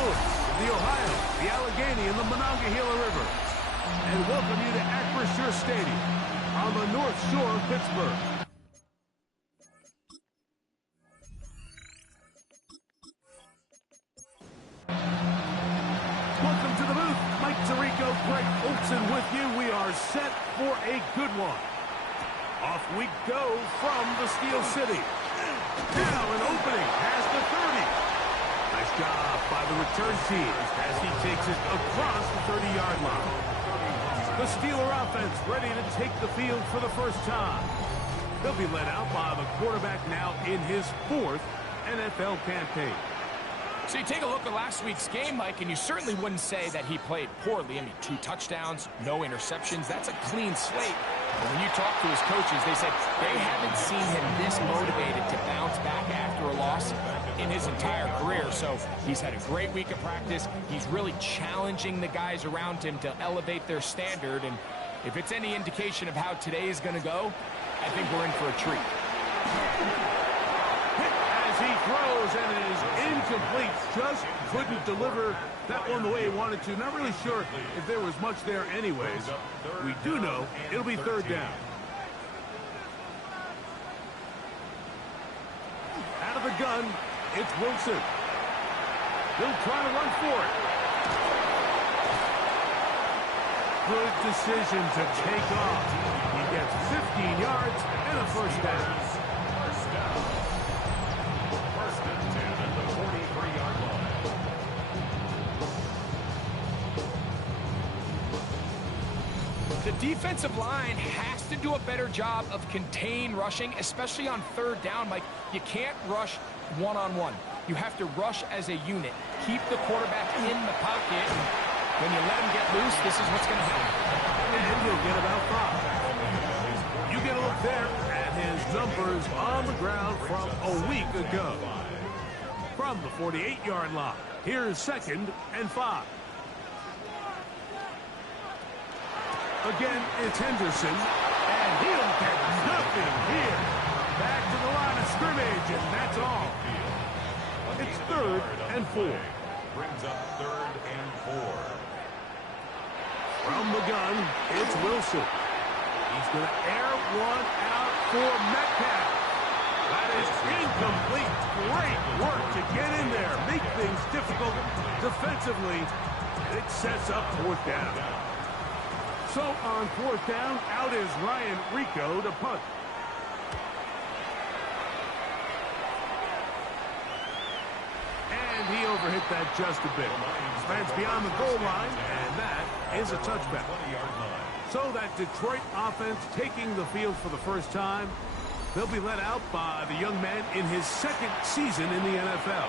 Bulls, the Ohio, the Allegheny, and the Monongahela River, and welcome you to Acrisure Stadium on the North Shore of Pittsburgh. Welcome to the booth. Mike Tirico, Greg Olson with you. We are set for a good one. Off we go from the Steel City. Now an opening past the 30. Nice job by the return team as he takes it across the 30-yard line. The Steeler offense ready to take the field for the first time. They'll be led out by the quarterback now in his 4th NFL campaign. So you take a look at last week's game, Mike, and you certainly wouldn't say that he played poorly. I mean, 2 touchdowns, no interceptions. That's a clean slate. And when you talk to his coaches, they said they haven't seen him this motivated to bounce back after a loss in his entire career. So he's had a great week of practice. He's really challenging the guys around him to elevate their standard. And if it's any indication of how today is going to go, I think we're in for a treat. He throws and it is incomplete. Just couldn't deliver that one the way he wanted to. Not really sure if there was much there anyways. We do know it'll be 3rd down. Out of the gun, it's Wilson. He'll try to run for it. Good decision to take off. He gets 15 yards and a first down. The defensive line has to do a better job of contain rushing, especially on 3rd down, Mike. You can't rush one-on-one. You have to rush as a unit. Keep the quarterback in the pocket. When you let him get loose, this is what's going to happen. And he'll get about 5. You get a look there at his numbers on the ground from a week ago. From the 48-yard line, here's 2nd and 5. Again, it's Henderson, and he'll get nothing here. Back to the line of scrimmage, and that's all. It's 3rd and 4. Brings up 3rd and 4. From the gun, it's Wilson. He's going to air one out for Metcalf. That is incomplete. Great work to get in there, make things difficult defensively. It sets up 4th down. So on 4th down, out is Ryan Rico to punt. And he overhit that just a bit. Spans beyond the goal line, and that is a touchback. So that Detroit offense taking the field for the first time. They'll be led out by the young man in his 2nd season in the NFL.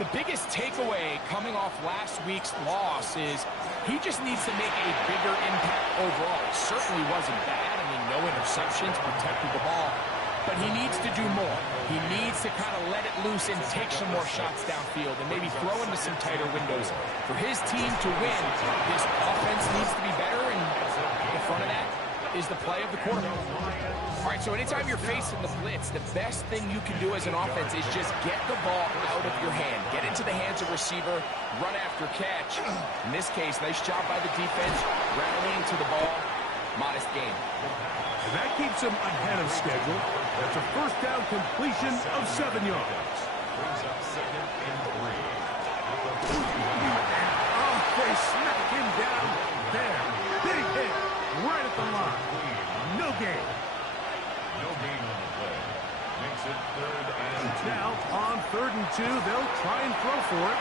The biggest takeaway coming off last week's loss is he just needs to make a bigger impact overall. It certainly wasn't bad. I mean, no interceptions, protected the ball. But he needs to do more. He needs to kind of let it loose and take some more shots downfield and maybe throw into some tighter windows. For his team to win, this offense needs to be better, and in front of that is the play of the quarterback. All right, so anytime you're facing the blitz, the best thing you can do as an offense is just get the ball out of your hand. Get into the hands of receiver, run after catch. In this case, nice job by the defense, rallying to the ball. Modest gain. And that keeps him ahead of schedule. That's a 1st down completion of 7 yards. Brings up 2nd and 3. Oh, they smack him down there. Big hit right at the line. No gain. No gain on the play. Makes it 3rd and 2. Now, on 3rd and 2, they'll try and throw for it.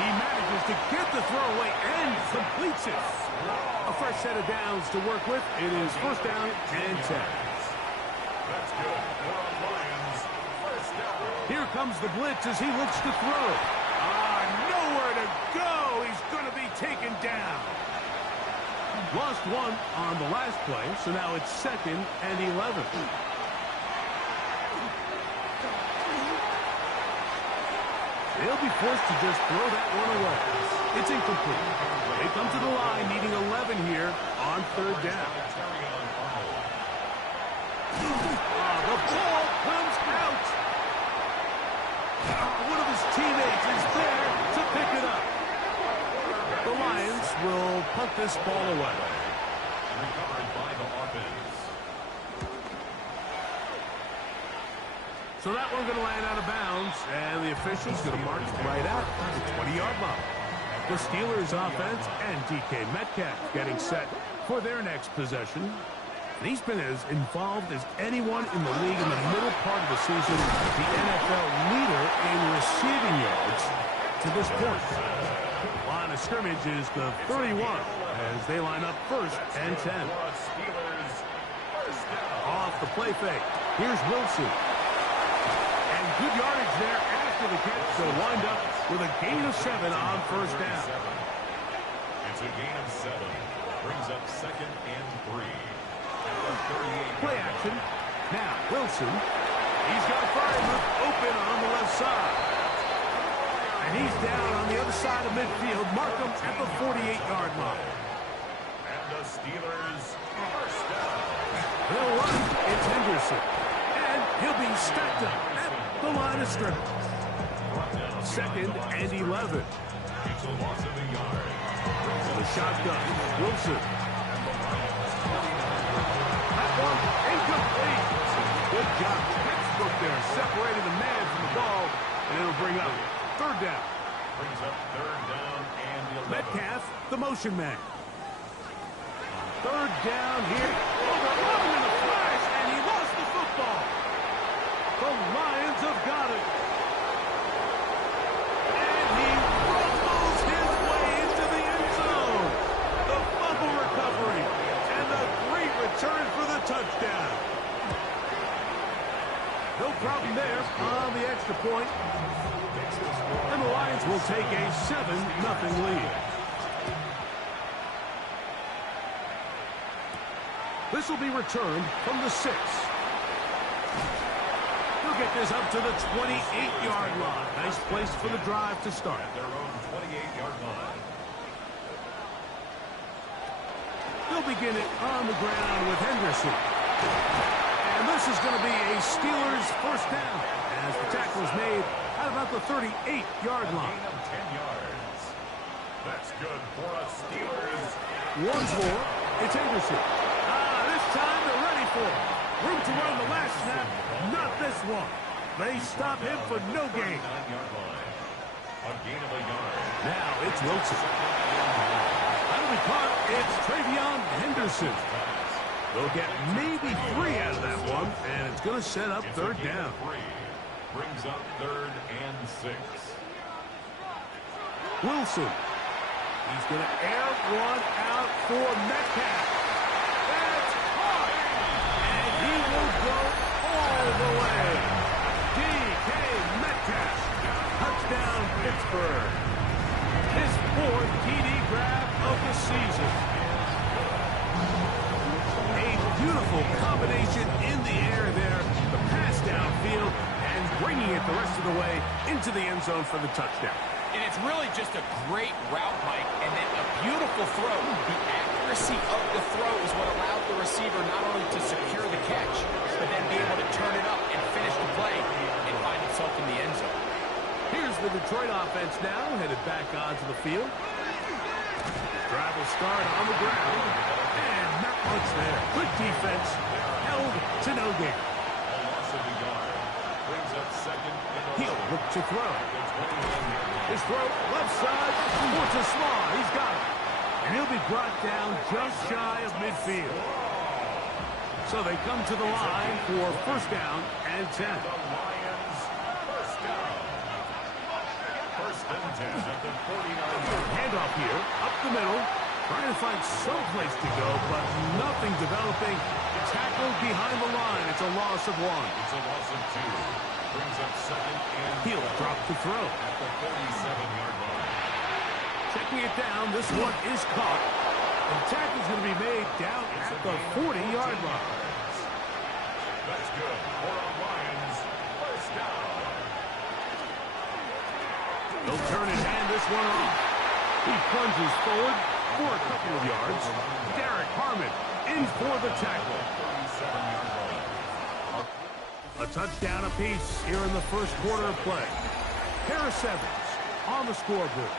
He manages to get the throw away and completes it. A fresh set of downs to work with. It is 1st down and 10. That's good. More on Lions. 1st down. Here comes the blitz as he looks to throw. Nowhere to go. He's going to be taken down. Lost one on the last play, so now it's 2nd and 11. They'll be forced to just throw that one away. It's incomplete. They come to the line needing 11 here on 3rd down. The ball comes out. One of his teammates is there to The Lions will punt this ball away. Recovered by the offense. So that one's going to land out of bounds, and the official's going to march right out the 20-yard line. The Steelers offense and DK Metcalf getting set for their next possession. And he's been as involved as anyone in the league in the middle part of the season, the NFL leader in receiving yards to this point. Line of scrimmage is the 31 as they line up first and 10. Off the play fake. Here's Wilson. And good yardage there after the catch. So wind up with a gain of 7 on first down. It's a gain of 7. Brings up 2nd and 3. Play action. Now Wilson. He's got Freiermuth open on the left side. And he's down on the other side of midfield. Mark him at the 48-yard line. And the Steelers first down. They'll run. It's Henderson. And he'll be stacked up at the line of scrimmage. 2nd and 11. It's a loss of a yard. The shotgun. Wilson. That one incomplete. Good job. Textbook there. Separating the man from the ball. And it'll bring up 3rd down. Brings up 3rd down and 11. Metcalf, the motion man. 3rd down here. Overrun in a flash, and he lost the football. The Lions have got it. And he rumbles his way into the end zone. The fumble recovery. And the great return for the touchdown. No problem there on the extra point. And the Lions will take a 7-0 lead. This will be returned from the 6. He'll get this up to the 28-yard line. Nice place for the drive to start. At their own 28-yard line. They'll begin it on the ground with Henderson. And this is going to be a Steelers first down as the tackle is made at about the 38-yard line. Gain of 10 yards. That's good for us Steelers. Once more, it's Henderson. This time they're ready for it. Room to run the last snap. Not this one. They stop him for no gain. 9-yard line. A gain of a yard. Now it's Wilson. That'll be caught. It's Travion Henderson. They'll get maybe 3 out of that one, and it's going to set up It's 3rd a gain down. of 3. Brings up 3rd and 6. Wilson. He's going to air one out for Metcalf. That's caught. And he will go all the way. DK Metcalf. Touchdown, Pittsburgh. His 4th TD grab of the season. A beautiful combination in the air there. The pass downfield and bringing it the rest of the way into the end zone for the touchdown. And it's really just a great route, Mike, and then a beautiful throw. The accuracy of the throw is what allowed the receiver not only to secure the catch, but then be able to turn it up and finish the play and find himself in the end zone. Here's the Detroit offense now, headed back onto the field. Drive will start on the ground, and not much there. Good defense, held to no gain. A loss of a yard. Brings up 2nd and 11. He'll look to throw. The 21-yard line. His throw, left side, towards a small. He's got it. And he'll be brought down just shy of midfield. So they come to the line for first down and 10. The Lions first down. 1st and 10 at the 49-yard. Handoff here, up the middle. Trying to find some place to go, but nothing developing. Tackled behind the line. It's a loss of 1. It's a loss of 2. Brings up 2nd and He'll drop the throw. at the 47-yard line. Checking it down, this one is caught. The tackle's going to be made down at the 40-yard line. That's good for our Lions. First down. They'll turn and hand this one off. He plunges forward for a couple of yards. Derek Harmon in for the tackle. 37-yard line. A touchdown apiece here in the first quarter of play. Harris Evans on the scoreboard.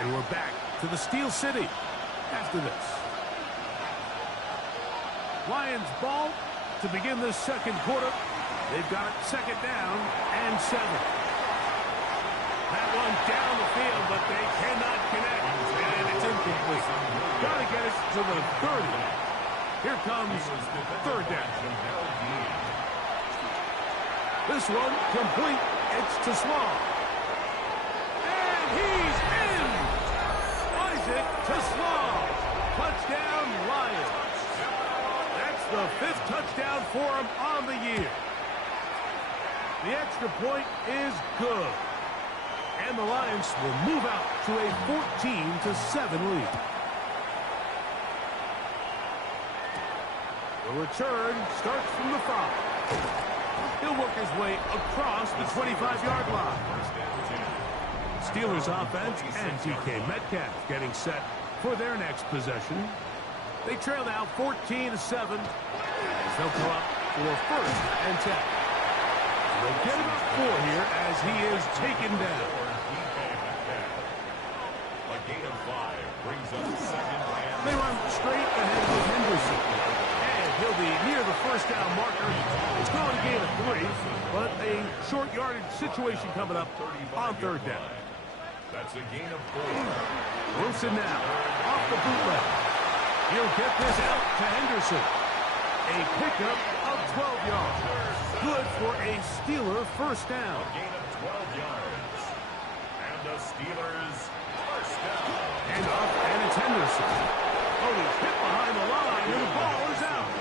And we're back to the Steel City after this. Lions ball to begin this second quarter. They've got it second down and 7. That one down the field, but they cannot connect, and it's incomplete. Got to get it to the 30. Here comes third down. This one complete. It's to Small. And he's in! Isaac to Small. Touchdown, Lions. That's the 5th touchdown for him on the year. The extra point is good. And the Lions will move out to a 14-7 lead. The return starts from the 5. He'll work his way across the 25-yard line. Steelers offense and DK Metcalf getting set for their next possession. They trail now 14-7 as they'll come up for first and 10. They'll get about 4 here as he is taken down. A gain of 5 brings up second and... They run straight ahead with Henderson. And he'll be near the first down marker. It's going to gain of 3, but a short yardage situation coming up on third down. That's a gain of 4. Wilson now off the bootleg. He'll get this out to Henderson. A pickup of 12 yards. Good for a Steeler first down. A gain of 12 yards. And the Steelers first down. And off, and it's Henderson. Oh, he's hit behind the line, and the ball is out.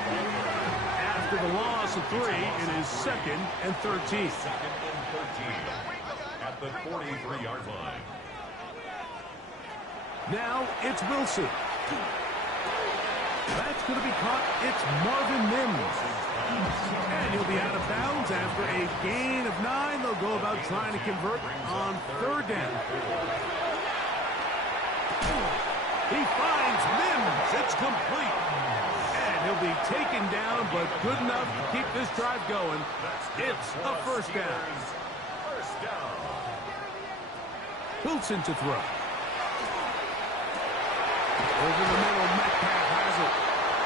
After the loss of 3, it is second and 13. Second and 13 at the 43-yard line. Now it's Wilson. That's going to be caught. It's Marvin Mims. And he'll be out of bounds after a gain of 9. They'll go about trying to convert on third down. He finds Mims. It's complete. And he'll be taken down, but good enough to keep this drive going. It's a first down. First down. Wilson to throw. Over the middle, Metcalf has it.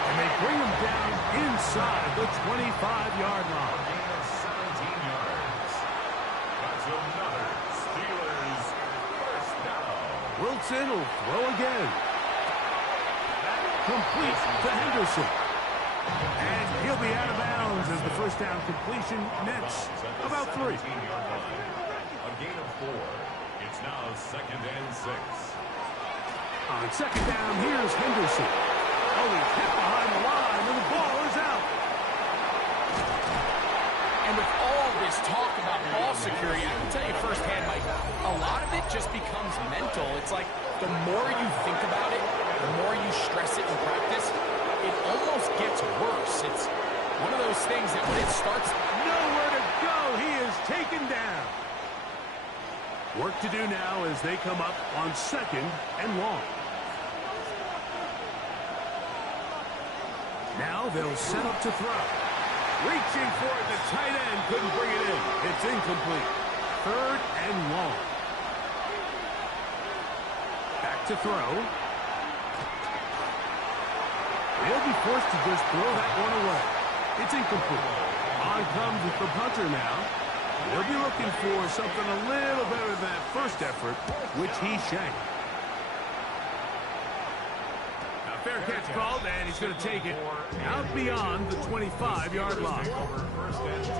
And they bring him down inside the 25-yard line. A gain of 17 yards. That's another Steelers first down. Wilson will throw again. Complete to Henderson. And he'll be out of bounds as the first down completion nets about 3. A gain of 4. It's now second and 6. On second down, here's Henderson. Oh, he's hit behind the line, and the ball is out. And with all this talk about ball security, I can tell you firsthand, Mike, a lot of it just becomes mental. It's like the more you think about it, the more you stress it in practice, it almost gets worse. It's one of those things that when it starts... Nowhere to go. He is taken down. Work to do now as they come up on second and long. Now they'll set up to throw. Reaching for it, the tight end couldn't bring it in. It's incomplete. Third and long. Back to throw. They'll be forced to just throw that one away. It's incomplete. On comes the punter now. They'll be looking for something a little better than that first effort, which he shanked. Now fair catch called, and he's going to take it out beyond the 25-yard line.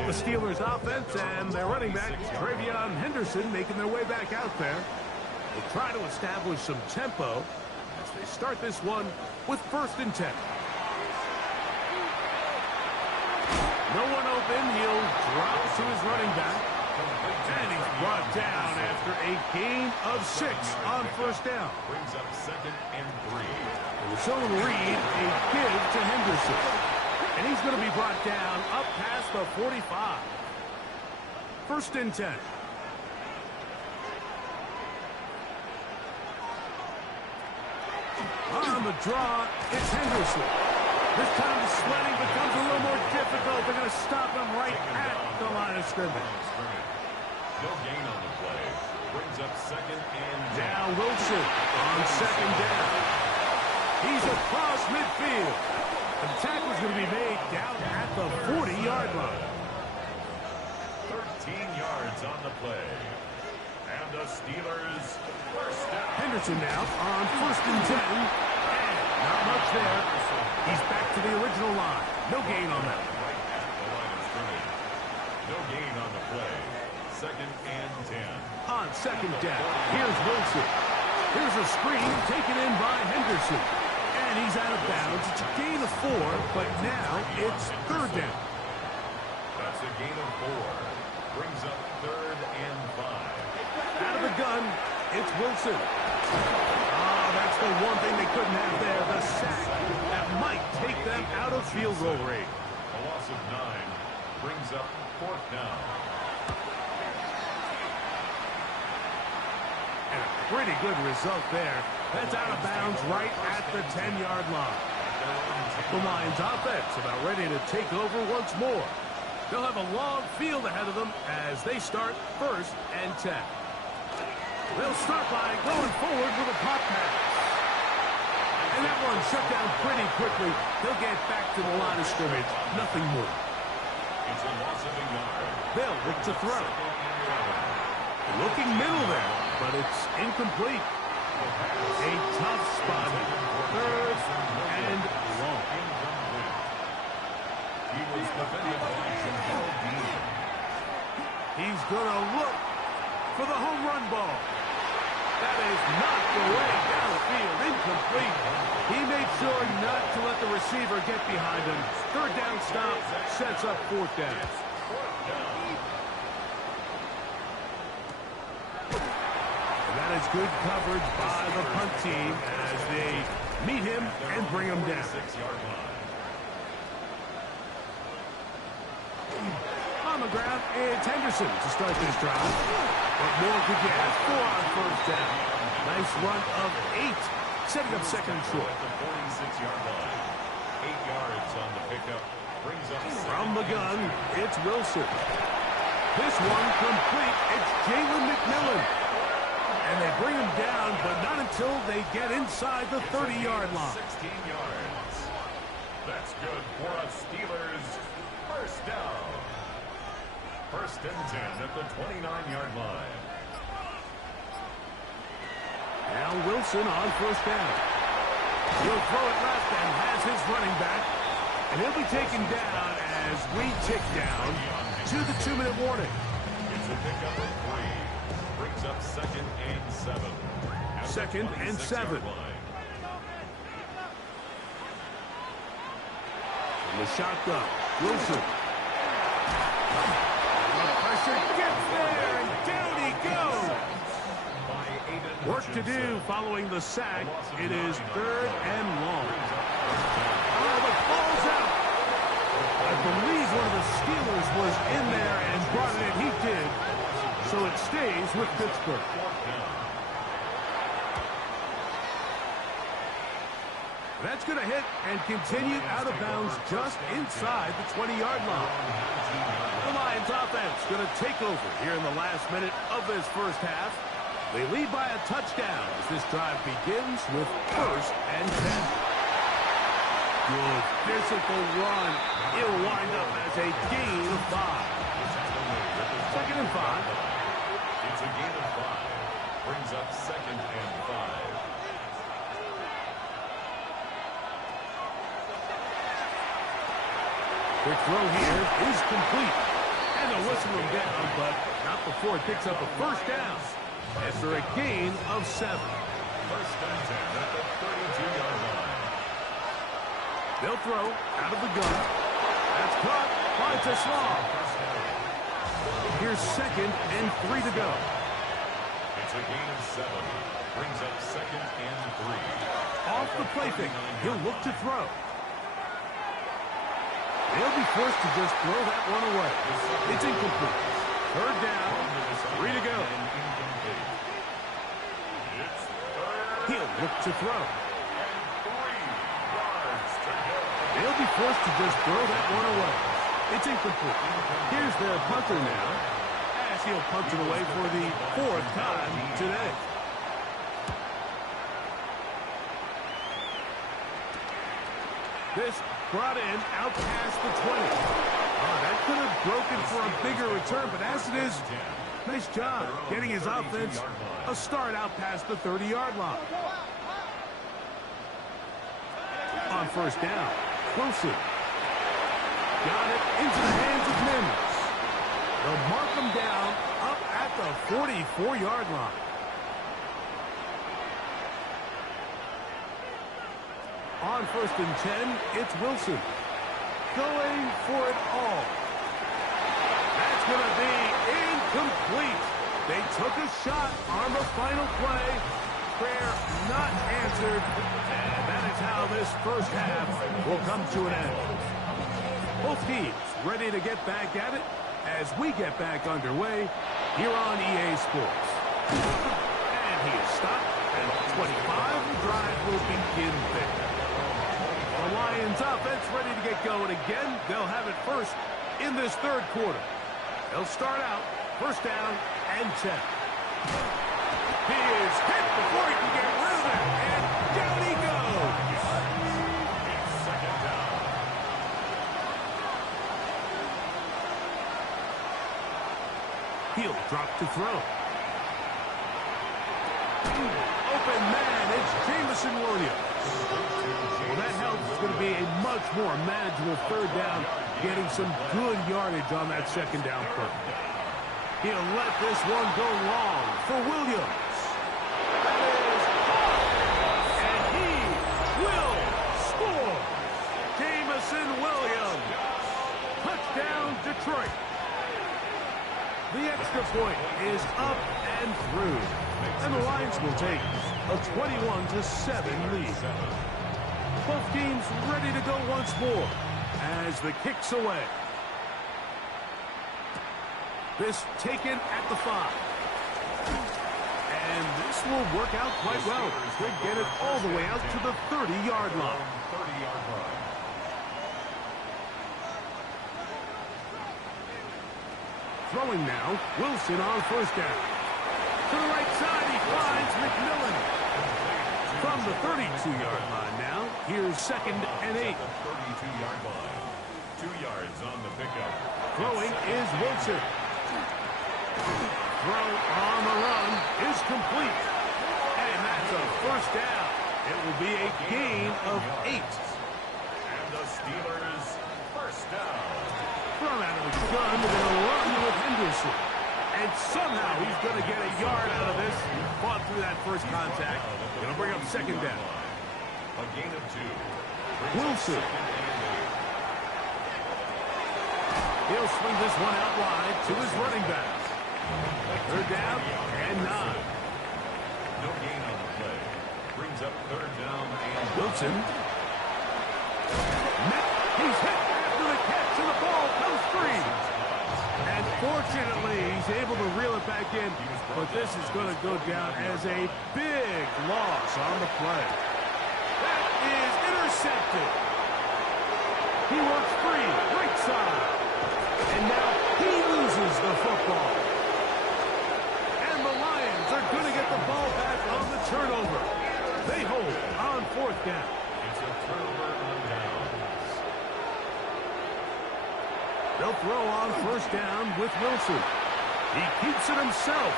The Steelers offense and their running back, Travion Henderson, making their way back out there. They try to establish some tempo as they start this one with first and 10. No one open. He'll drop to his running back. And he's brought down after a gain of 6 on first down. Brings up second and 3. It was Sheldon Reed, a give to Henderson. And he's going to be brought down up past the 45. First and 10. On the draw, it's Henderson. This time the sledding becomes a little more difficult. They're going to stop him right at the line of scrimmage. No gain on the play. Brings up second and Now Wilson on second down. He's across midfield. The tackle's going to be made down at the 40-yard line. 13 yards on the play. And the Steelers first down. Henderson now on first and 10. And not much there. He's back to the original line. No gain on that. Right at the line of scrimmage. No gain on the play. Second and 10. On second down, here's Wilson. Here's a screen taken in by Henderson. And he's out of bounds. It's a gain of 4, but now it's third down. That's a gain of 4. Brings up third and 5. Out of the gun, it's Wilson. Ah, that's the one thing they couldn't have there, the sack. That might take them out of field goal range. A loss of 9 brings up fourth down. And a pretty good result there. That's out of bounds right at the 10-yard line. The Lions offense about ready to take over once more. They'll have a long field ahead of them as they start first and 10. They'll start by going forward with a pop pass. And that one shut down pretty quickly. They'll get back to the line of scrimmage. Nothing more. It's a loss of a yard. They'll look to throw. Looking middle there, but it's incomplete. A tough spot here. Third and long. He was defended by Jamal Dean. He's going to look for the home run ball. That is knocked away down the field. Incomplete. He made sure not to let the receiver get behind him. Third down stop sets up fourth down. And that is good coverage by the punt team as they meet him and bring him down. 6-yard line. On the ground, it's Henderson to start this drive. But more could get. 4 on first down. Nice run of 8, setting up second and short. At the 46-yard line. 8 yards on the pickup. Brings up From the gun, it's Wilson. This one complete. It's Jalen McMillan. And they bring him down, but not until they get inside the 30-yard line. 16 yards. That's good for a Steelers first down. First and 10 at the 29-yard line. Now Wilson on first down. He'll throw it left and has his running back. And he'll be taken down as we tick down to the 2-minute warning. It's a pickup of 3. Brings up second and 7. At Second the and 7. 26-yard line. From the shotgun, Wilson. The pressure gets there, and down he goes. By Aiden Work to do following the sack. It is third and long. Oh, the ball's out. I believe one of the Steelers was in there and brought it in. He did. So it stays with Pittsburgh. That's going to hit and continue out of bounds just inside the 20-yard line. The Lions offense going to take over here in the last minute of this first half. They lead by a touchdown as this drive begins with first and 10. Good physical run. It'll wind up as a gain of 5. Second and 5. It's a gain of 5. Brings up second and 5. Quick throw here is complete. And they'll whistle him down, but not before it picks up a first down. After a gain of 7. First and 10 at the 32-yard line. They'll throw out of the gun. That's caught. Finds a slot. Here's second and 3 to go. It's a gain of 7. Brings up second and 3. Off the play fake. He'll look to throw. They'll be forced to just throw that one away. It's incomplete. Third down. 3 to go. He'll look to throw. They'll be forced to just throw that one away. It's incomplete. Here's their punter now. Pass Steele punts it away for the 4th time today. This brought in out past the 20. Oh, that could have broken for a bigger return, but as it is, nice job getting his offense a start out past the 30-yard line. On first down, Wilson got it into the hands of Mims. They'll mark him down up at the 44-yard line. On first and 10, it's Wilson going for it all. That's going to be incomplete. They took a shot on the final play. Prayer not answered. And that is how this first half will come to an end. Both teams ready to get back at it as we get back underway here on EA Sports. And he is stopped at 25. The drive will begin there. The Lions offense ready to get going again. They'll have it first in this third quarter. They'll start out first down and 10. He is hit before he can get rid of it, and down he goes. It's second down. He'll drop to throw. Open man, it's Jameson Williams. Well, that helps. It's going to be a much more manageable third down, getting some good yardage on that second down play. He'll let this one go long for Williams. That is high, and he will score. Jameson Williams. Touchdown, Detroit. The extra point is up and through, and the Lions will take a 21-7 lead. Both teams ready to go once more as the kick's away. This taken at the 5. And this will work out quite well. They get it all the way out to the 30-yard line. 30-yard line. Throwing now, Wilson on first down. To the right side, he finds McMillan. From the 32-yard line now, here's second and 8. 32-yard line. 2 yards on the pickup. Throwing is Wilson. Throw on the run is complete. And that's a first down. It will be a gain of 8. And the Steelers first down. From out of the gun, they're going to run with Henderson. And somehow he's going to get a yard out of this. He fought through that first contact. Going to bring up second down. A gain of 2. Wilson. He'll swing this one out wide to his running back. Third down and 9. No gain on the play. Brings up third down and Wilson. He's hit after the catch and the ball comes free. And fortunately, he's able to reel it back in. But this is going to go down as a big loss on the play. That is intercepted. He works free, right side. And now he loses the football. And the Lions are going to get the ball back on the turnover. They hold on fourth down. it's a turnover on downs. They'll throw on first down with Wilson. He keeps it himself,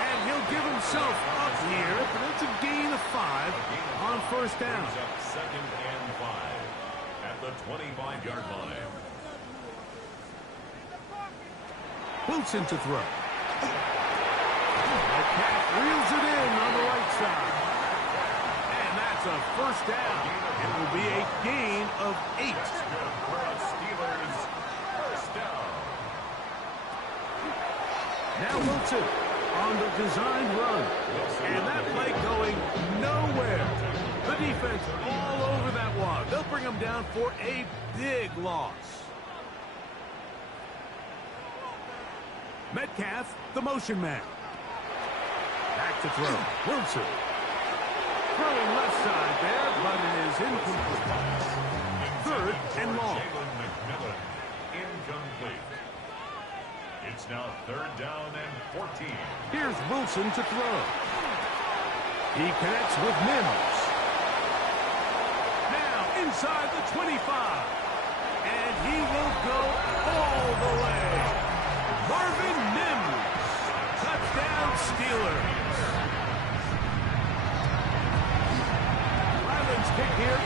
and he'll give himself up here, but it's a gain of 5 on first down. Brings up second and 5 at the 25-yard line. Wilson to throw. Metcalf reels it in on the right side. And that's a first down. It will be a gain of 8. Good for us Steelers. First down. Now Wilson on the design run. And that play going nowhere. The defense all over that one. They'll bring him down for a big loss. Metcalf, the motion man. Back to throw. Wilson. Throwing left side there, but it is incomplete. Third and long. Jalen McMillan, incomplete. It's now 3rd down and 14. Here's Wilson to throw. He connects with Mims. Now inside the 25. And he will go all the way. Marvin Mims. Touchdown Steelers. Ryland's kick here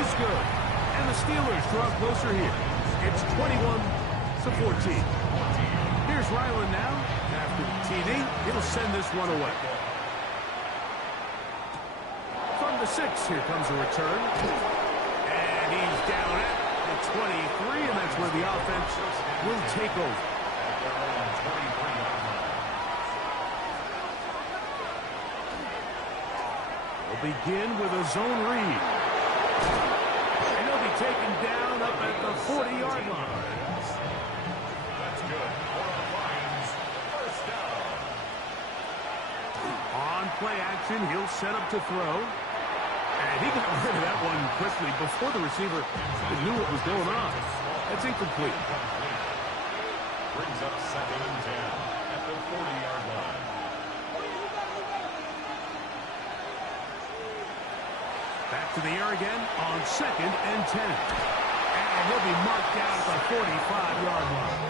is good. And the Steelers draw closer here. It's 21-14. Here's Ryland now. After the TD, he'll send this one away. From the 6, here comes a return. And he's down at the 23, and that's where the offense will take over. We'll begin with a zone read. And he'll be taken down up at the 40-yard line. That's good for the Lions. First down. On play action, he'll set up to throw. And he got rid of that one quickly before the receiver knew what was going on. That's incomplete. Brings up 2nd and 10 at the 40-yard line. Back to the air again on 2nd and 10. And he'll be marked down at the 45-yard line.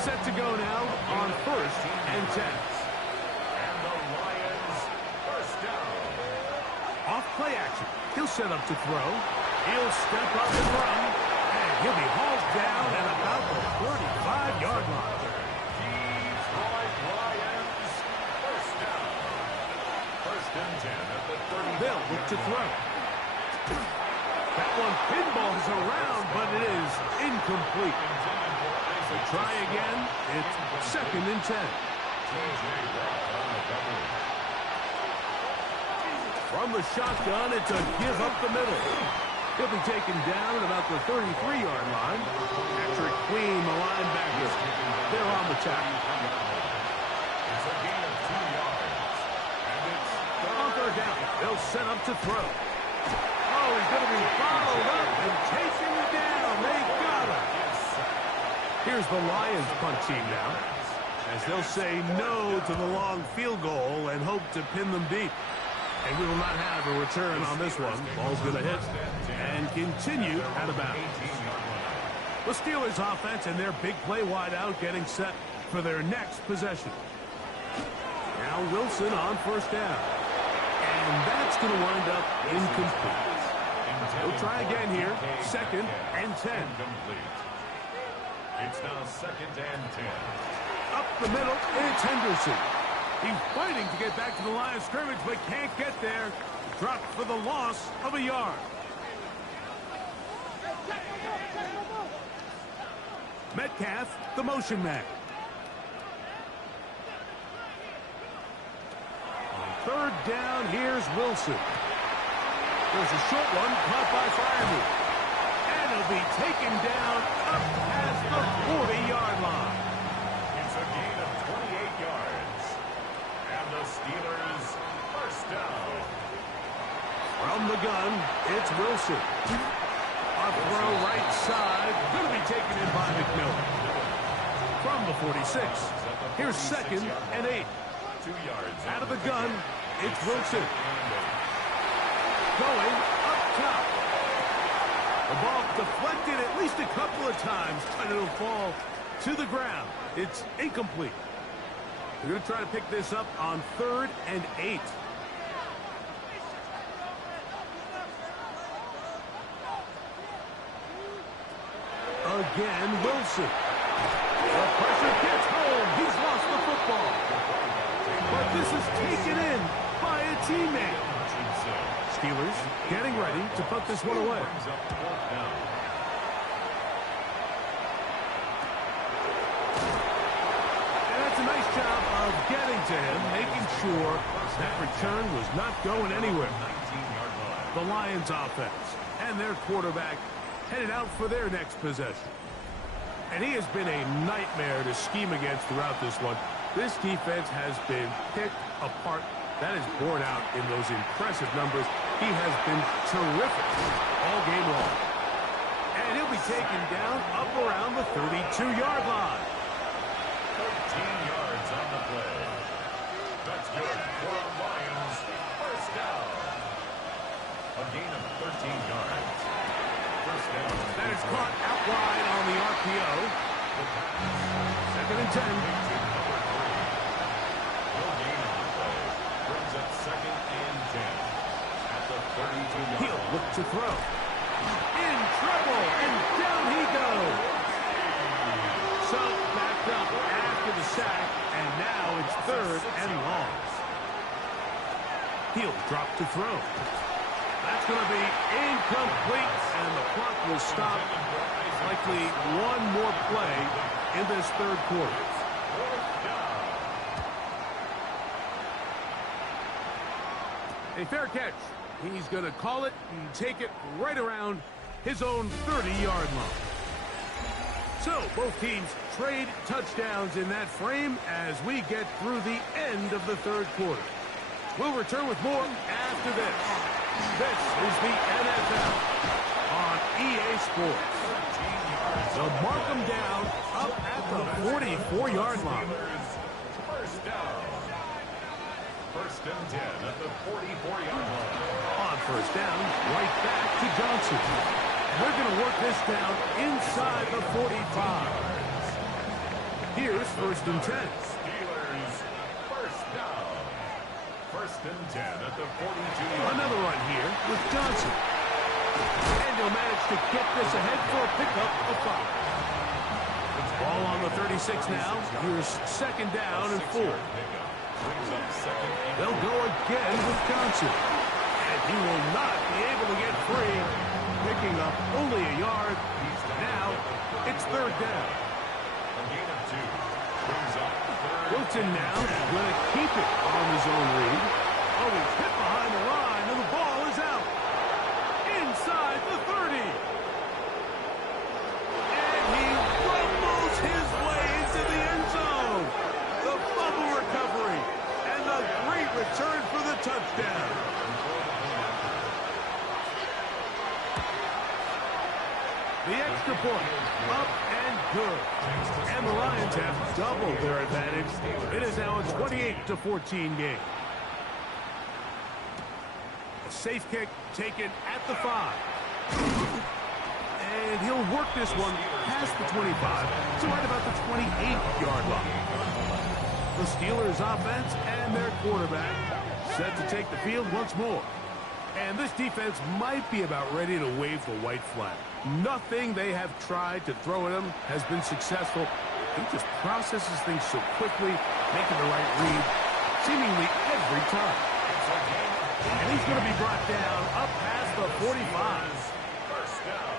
Set to go now on 1st and 10. And the Lions first down. Off play action. He'll set up to throw. He'll step up and run. And he'll be hauled down at about the 35-yard line. Detroit Lions first down. 1st and 10 at the 30. They'll look to throw. That one pinballs around, but it is incomplete. So try again. It's 2nd and 10. T.J. Watt on the cover. From the shotgun, it's a give up the middle. He'll be taken down at about the 33-yard line. Patrick Queen, the linebacker, they're on the tackle. It's a gain of 2 yards. And it's On 3rd down, they'll set up to throw. Oh, he's going to be followed up and taken down. They got him. Here's the Lions punt team now, as they'll say no to the long field goal and hope to pin them deep. And we will not have a return on this one. Ball's going to hit and continue out of bounds. The Steelers offense and their big play wideout getting set for their next possession. Now Wilson on 1st down. And that's going to wind up incomplete. He'll try again here. 2nd and 10. incomplete. It's now 2nd and 10. Up the middle, it's Henderson. He's fighting to get back to the line of scrimmage, but can't get there. Dropped for the loss of a yard. Metcalf, the motion man. On 3rd down, here's Wilson. There's a short one caught by Freiermuth. And it'll be taken down up past the 40-yard line. It's a gain of 28 yards. And the Steelers first down. From the gun, it's Wilson. A throw right side. Going to be taken in by McMillan. From the 46. Here's 2nd and 8. 2 yards. Out of the gun, it's Wilson. Going up top. The ball deflected at least a couple of times, but it'll fall to the ground. It's incomplete. We're going to try to pick this up on 3rd and 8. Again, Wilson. The pressure gets home. He's lost the football. But this is taken in by a teammate. Steelers getting ready to put this one away. Brings up 4th down. And that's a nice job of getting to him, making sure that return was not going anywhere. 19-yard line. The Lions offense and their quarterback headed out for their next possession. And he has been a nightmare to scheme against throughout this one. This defense has been picked apart. That is borne out in those impressive numbers. He has been terrific all game long. And he'll be taken down up around the 32-yard line. yards on the play. That's good for the Lions. First down. A gain of 13 yards. First down. That is caught out wide on the RPO. Second and 10. No gain on the play. Brings up second and 10 at the 32-yard He'll line. look to throw. In trouble, and down he goes. So backed up after the sack, and now it's third and long. He'll drop to throw. That's going to be incomplete, and the clock will stop. Likely one more play in this third quarter. A fair catch. He's going to call it and take it right around his own 30-yard line. So both teams trade touchdowns in that frame as we get through the end of the third quarter. We'll return with more after this. This is the NFL on EA Sports. So mark them down up at the 44-yard line. First down. First and 10 at the 44-yard line. On first down, right back to Johnson. We're going to work this down inside the 45. Here's first and 10. Steelers, first down. First and 10 at the 42. Another run here with Johnson. And he'll manage to get this ahead for a pickup of 5. Ball on the 36 now. Here's second down and 4. They'll go again with Johnson. And he will not be able to get free. Picking up only a yard. Now it's third down. A gain of 2. Brings up third. Wilson now going to keep it on his own read. Oh, he's hit behind the line, and the ball is out. Inside the 30. And he rumbles his way into the end zone. The fumble recovery. And the great return for the touchdown. The extra point, up and good. And the Lions have doubled their advantage. It is now a 28-14 game. A safe kick taken at the 5. And he'll work this one past the 25 to right about the 28-yard line. The Steelers offense and their quarterback set to take the field once more. And this defense might be about ready to wave the white flag. Nothing they have tried to throw at him has been successful. He just processes things so quickly, making the right read seemingly every time. And he's going to be brought down up past the 45. First down.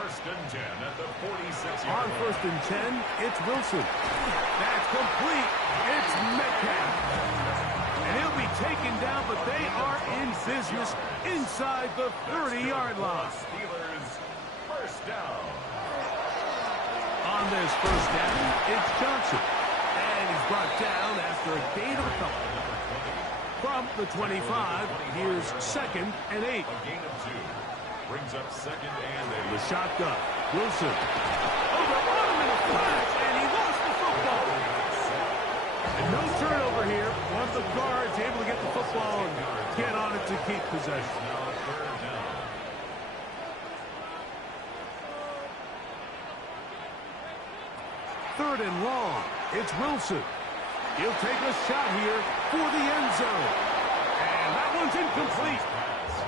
First and 10 at the 46. On first and 10, it's Wilson. That's complete. It's Metcalf. And he'll be taken down, but they are in business inside the 30-yard line. Steelers, first down. On this first down, it's Johnson. And he's brought down after a gain of a couple. From the 25, here's second and 8. A gain of 2. Brings up second and 8. The shotgun. Wilson. Over on him in a flash, and he lost the football. And no turnover here. One of the guards able to get the football and get on it to keep possession. Now third down. Third and long. It's Wilson. He'll take a shot here for the end zone. And that one's incomplete.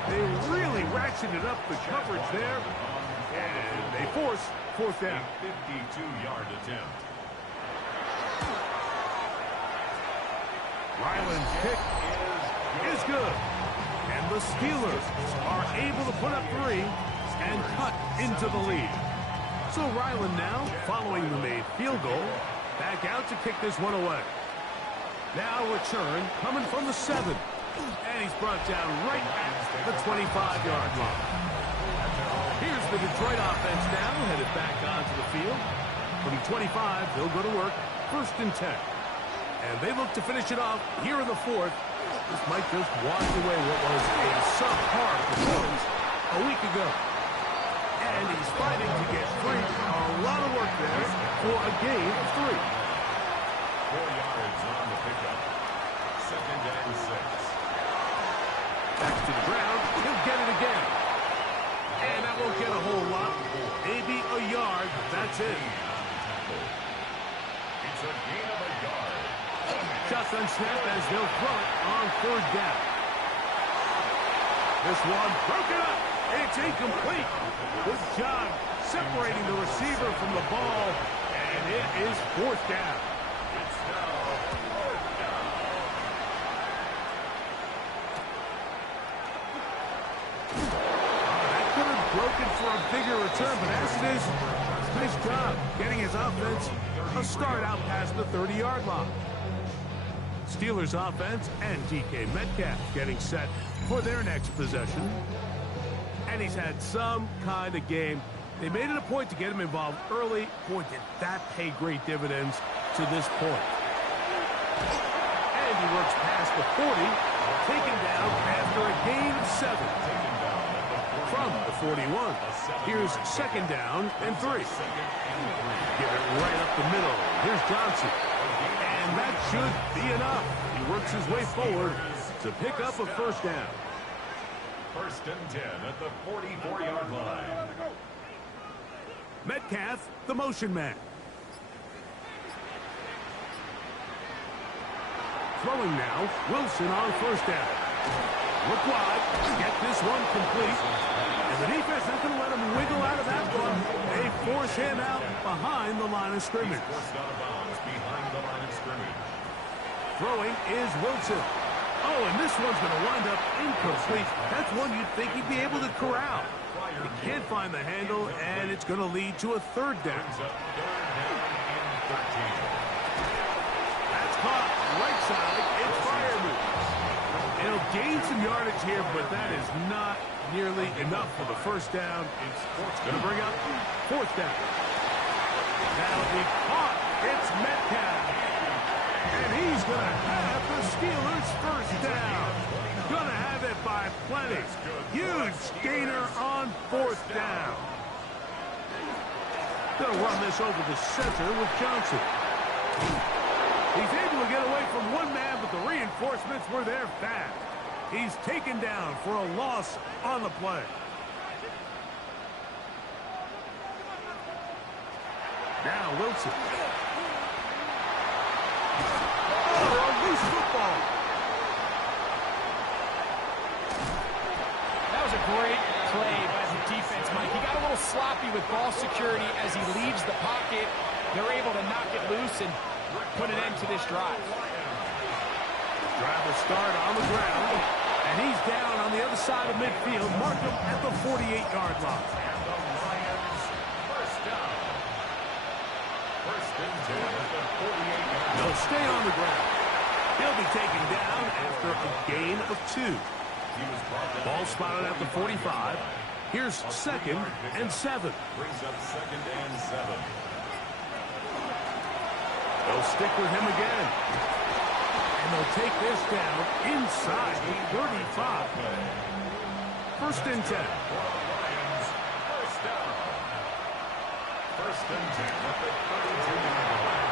They really ratcheted up the coverage there. And they force fourth down. 52-yard attempt. Ryland's kick is good. And the Steelers are able to put up 3 and cut into the lead. So Ryland now, following the made field goal, back out to kick this one away. Now return coming from the 7. And he's brought down right at the 25-yard line. Here's the Detroit offense now, headed back onto the field. From the 25, they'll go to work, first and 10. And they look to finish it off here in the 4th. This might just wash away what was a subpar performance a week ago. And he's fighting to get free. A lot of work there for a gain of 3. yards on the pickup. 2nd and 6. Back to the ground. He'll get it again. And that won't get a whole lot. Maybe a yard. That's it. It's a gain of a yard. Shotgun snap as they'll throw it on 3rd down. This one broken up. It's incomplete. Good job separating the receiver from the ball. And it is 4th down. It's now 4th down. That could have broken for a bigger return, but as it is, nice job getting his offense a start out past the 30-yard line. Steelers offense and DK Metcalf getting set for their next possession. And he's had some kind of game. They made it a point to get him involved early. Boy, did that pay great dividends to this point. And he works past the 40, taken down after a gain of 7. From the 41. Here's 2nd down and 3. Give it right up the middle. Here's Johnson. And that should be enough. He works his way forward to pick up a 1st down. 1st and 10 at the 44-yard line. Metcalf, the motion man. Throwing now, Wilson on 1st down. Look wide, get this one complete. And the defense not going to let him wiggle out of that one. They force him out behind the line of scrimmage. Forced out of bounds behind the line of scrimmage. Throwing is Wilson. Oh, and this one's going to wind up incomplete. That's one you'd think he'd be able to corral. He can't find the handle, and it's going to lead to a 3rd down. Brings up 3rd down and 13. That's caught. Right side. It's Freiermuth. He'll gain some yardage here, but that is not nearly enough for the 1st down. It's going to bring up 4th down. That'll be caught. It's Metcalf. And he's going to have the Steelers' 1st down. Going to have it by plenty. Huge gainer on 4th down. They'll run this over the center with Johnson. He's able to get away from one man, but the reinforcements were there fast. He's taken down for a loss on the play. Now Wilson. Oh, a loose football. That was a great play by the defense, Mike. He got a little sloppy with ball security as he leaves the pocket. They're able to knock it loose and put an end to this drive. Drive will start on the ground, and he's down on the other side of midfield. Mark him at the 48-yard line. And the Lions 1st down. 1st and 10 at the 48-yard line. They'll stay on the ground. He'll be taken down after a gain of 2. He was brought down. Ball spotted at the 45. Here's 2nd and 7. Brings up 2nd and 7. They'll stick with him again. And they'll take this down inside the 35. 1st and 10. Lions 1st down. 1st and 10 at the 32-yard line.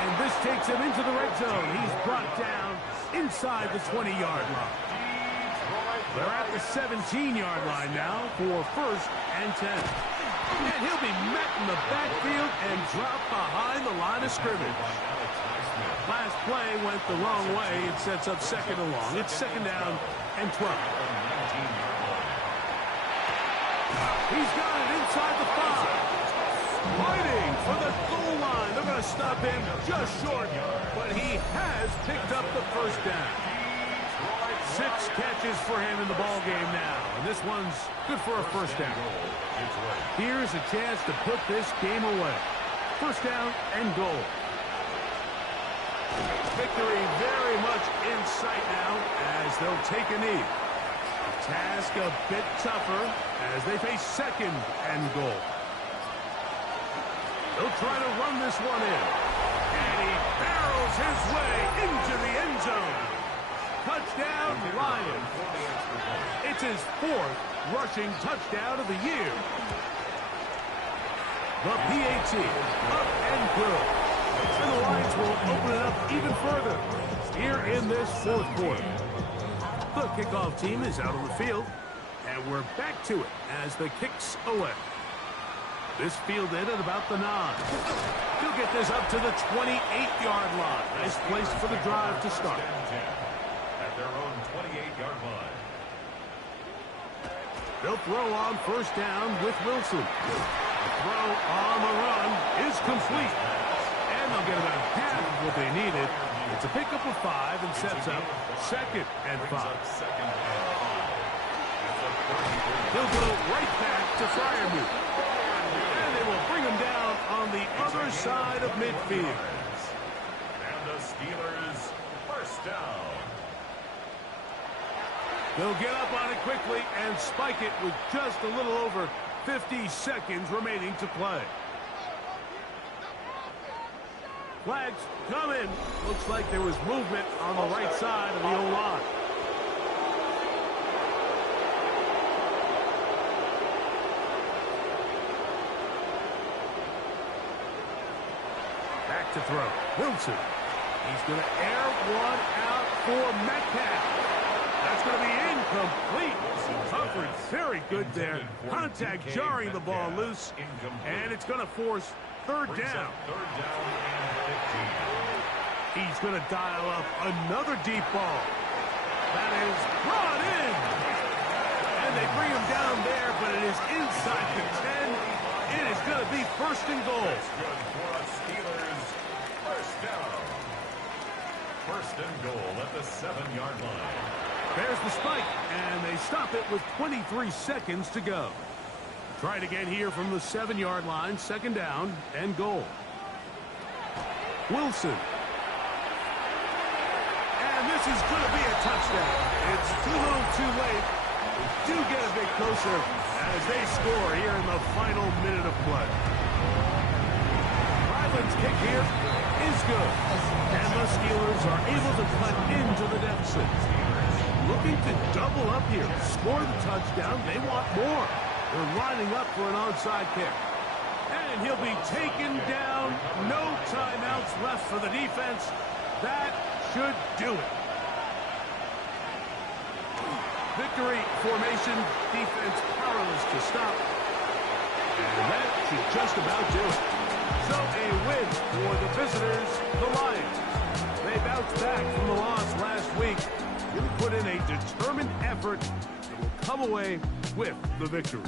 And this takes him into the red zone. He's brought down inside the 20-yard line. They're at the 17-yard line now for 1st and 10. And he'll be met in the backfield and dropped behind the line of scrimmage. Last play went the wrong way. It sets up 2nd and long. It's 2nd down and 12. He's got it inside the 5. Fighting for the goal line. They're going to stop him just short, but he has picked up the 1st down. 6 catches for him in the ball game now, and this one's good for a 1st down. Here's a chance to put this game away. 1st down and goal. Victory very much in sight now as they'll take a knee. The task a bit tougher as they face 2nd and goal. They'll try to run this one in. And he barrels his way into the end zone. Touchdown, Lions. It's his 4th rushing touchdown of the year. The PAT, up and good. And the Lions will open it up even further here in this fourth quarter. The kickoff team is out on the field, and we're back to it as the kicks away. This field end at about the 9. He'll get this up to the 28-yard line. Nice place for the drive to start. At their own 28-yard line. They'll throw on first down with Wilson. The throw on the run is complete. And they'll get about half of what they needed. It's a pickup of 5 and sets up 2nd and 5. He'll go right back to Freiermuth. And they will bring him down on the other side of midfield. And the Steelers first down. They'll get up on it quickly and spike it with just a little over 50 seconds remaining to play. Flags come in. Looks like there was movement on the right side of the O-line. Back to throw. Wilson. He's going to air one out for Metcalf. That's going to be incomplete. Covered very good there. Contact jarring the ball loose. And it's going to force third down. Third down and 15. He's going to dial up another deep ball. That is brought in. And they bring him down there, but it is inside the 10. It is going to be first and goal. That's good for us Steelers. First down. First and goal at the 7-yard line. There's the spike, and they stop it with 23 seconds to go. Try it again here from the 7-yard line, second down and goal. Wilson. And this is going to be a touchdown. It's too little too late. They do get a bit closer as they score here in the final minute of play. Ryland's kick here is good. And the Steelers are able to cut into the deficit. Looking to double up here, score the touchdown. They want more. They're lining up for an onside kick. And he'll be taken down. No timeouts left for the defense. That should do it. Victory formation, defense powerless to stop. And that should just about do it. So a win for the visitors, the Lions. They bounced back from the loss last week. Really put in a determined effort and will come away with the victory.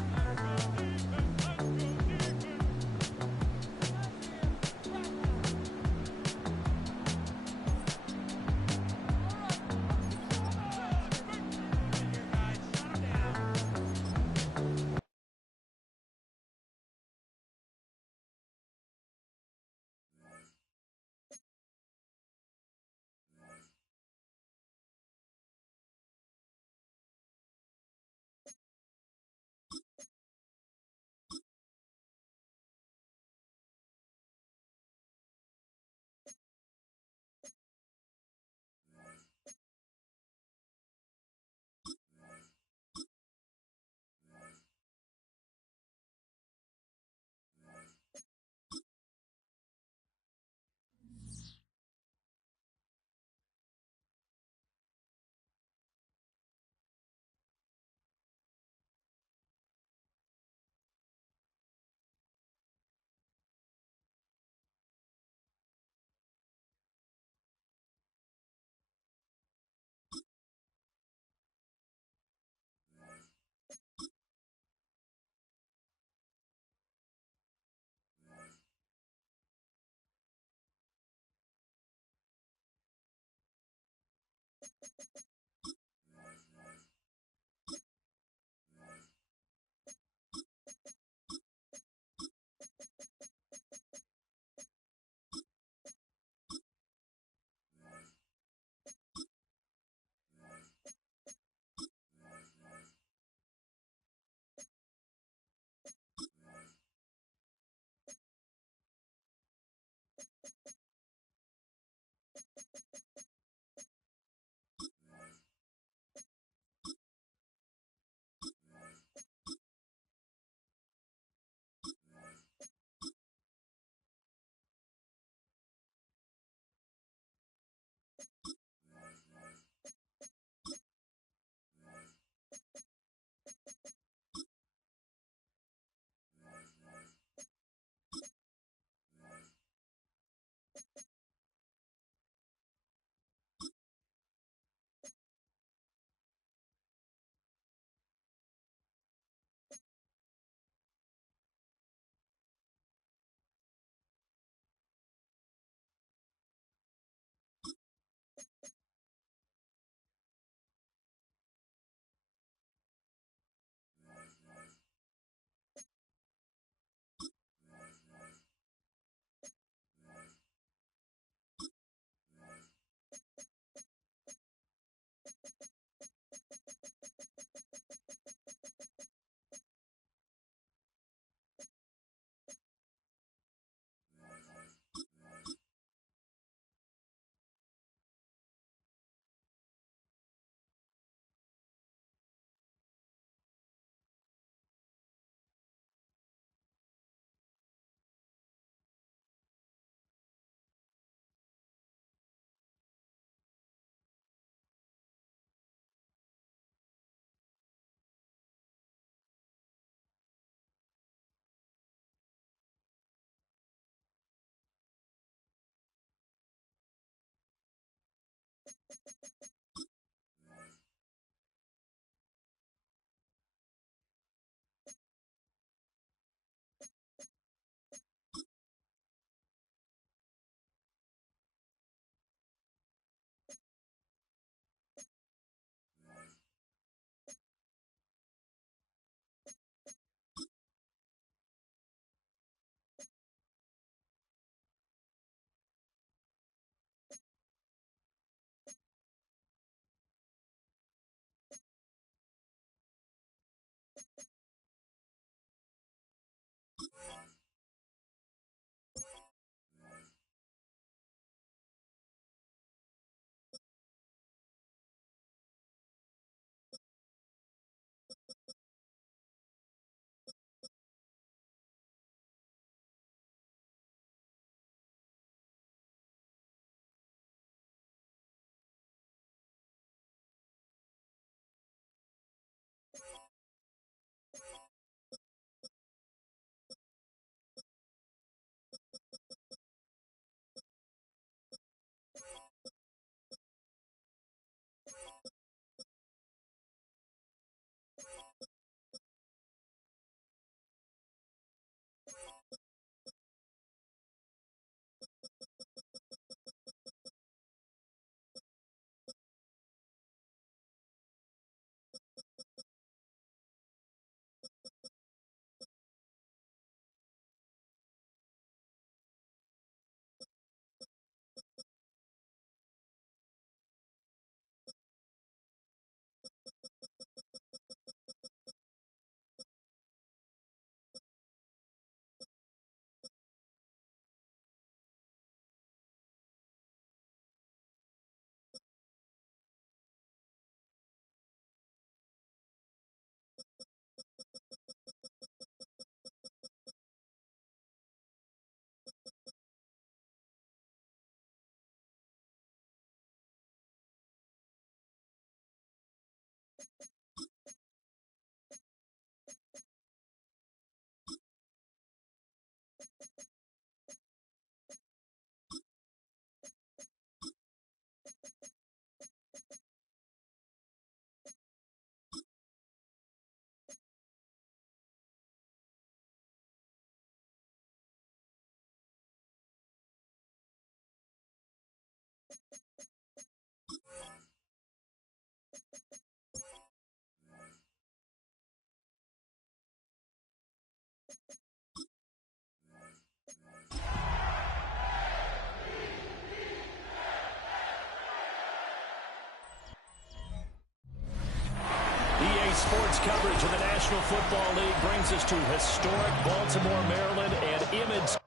NBC Sports coverage of the National Football League brings us to historic Baltimore, Maryland, and Emmett.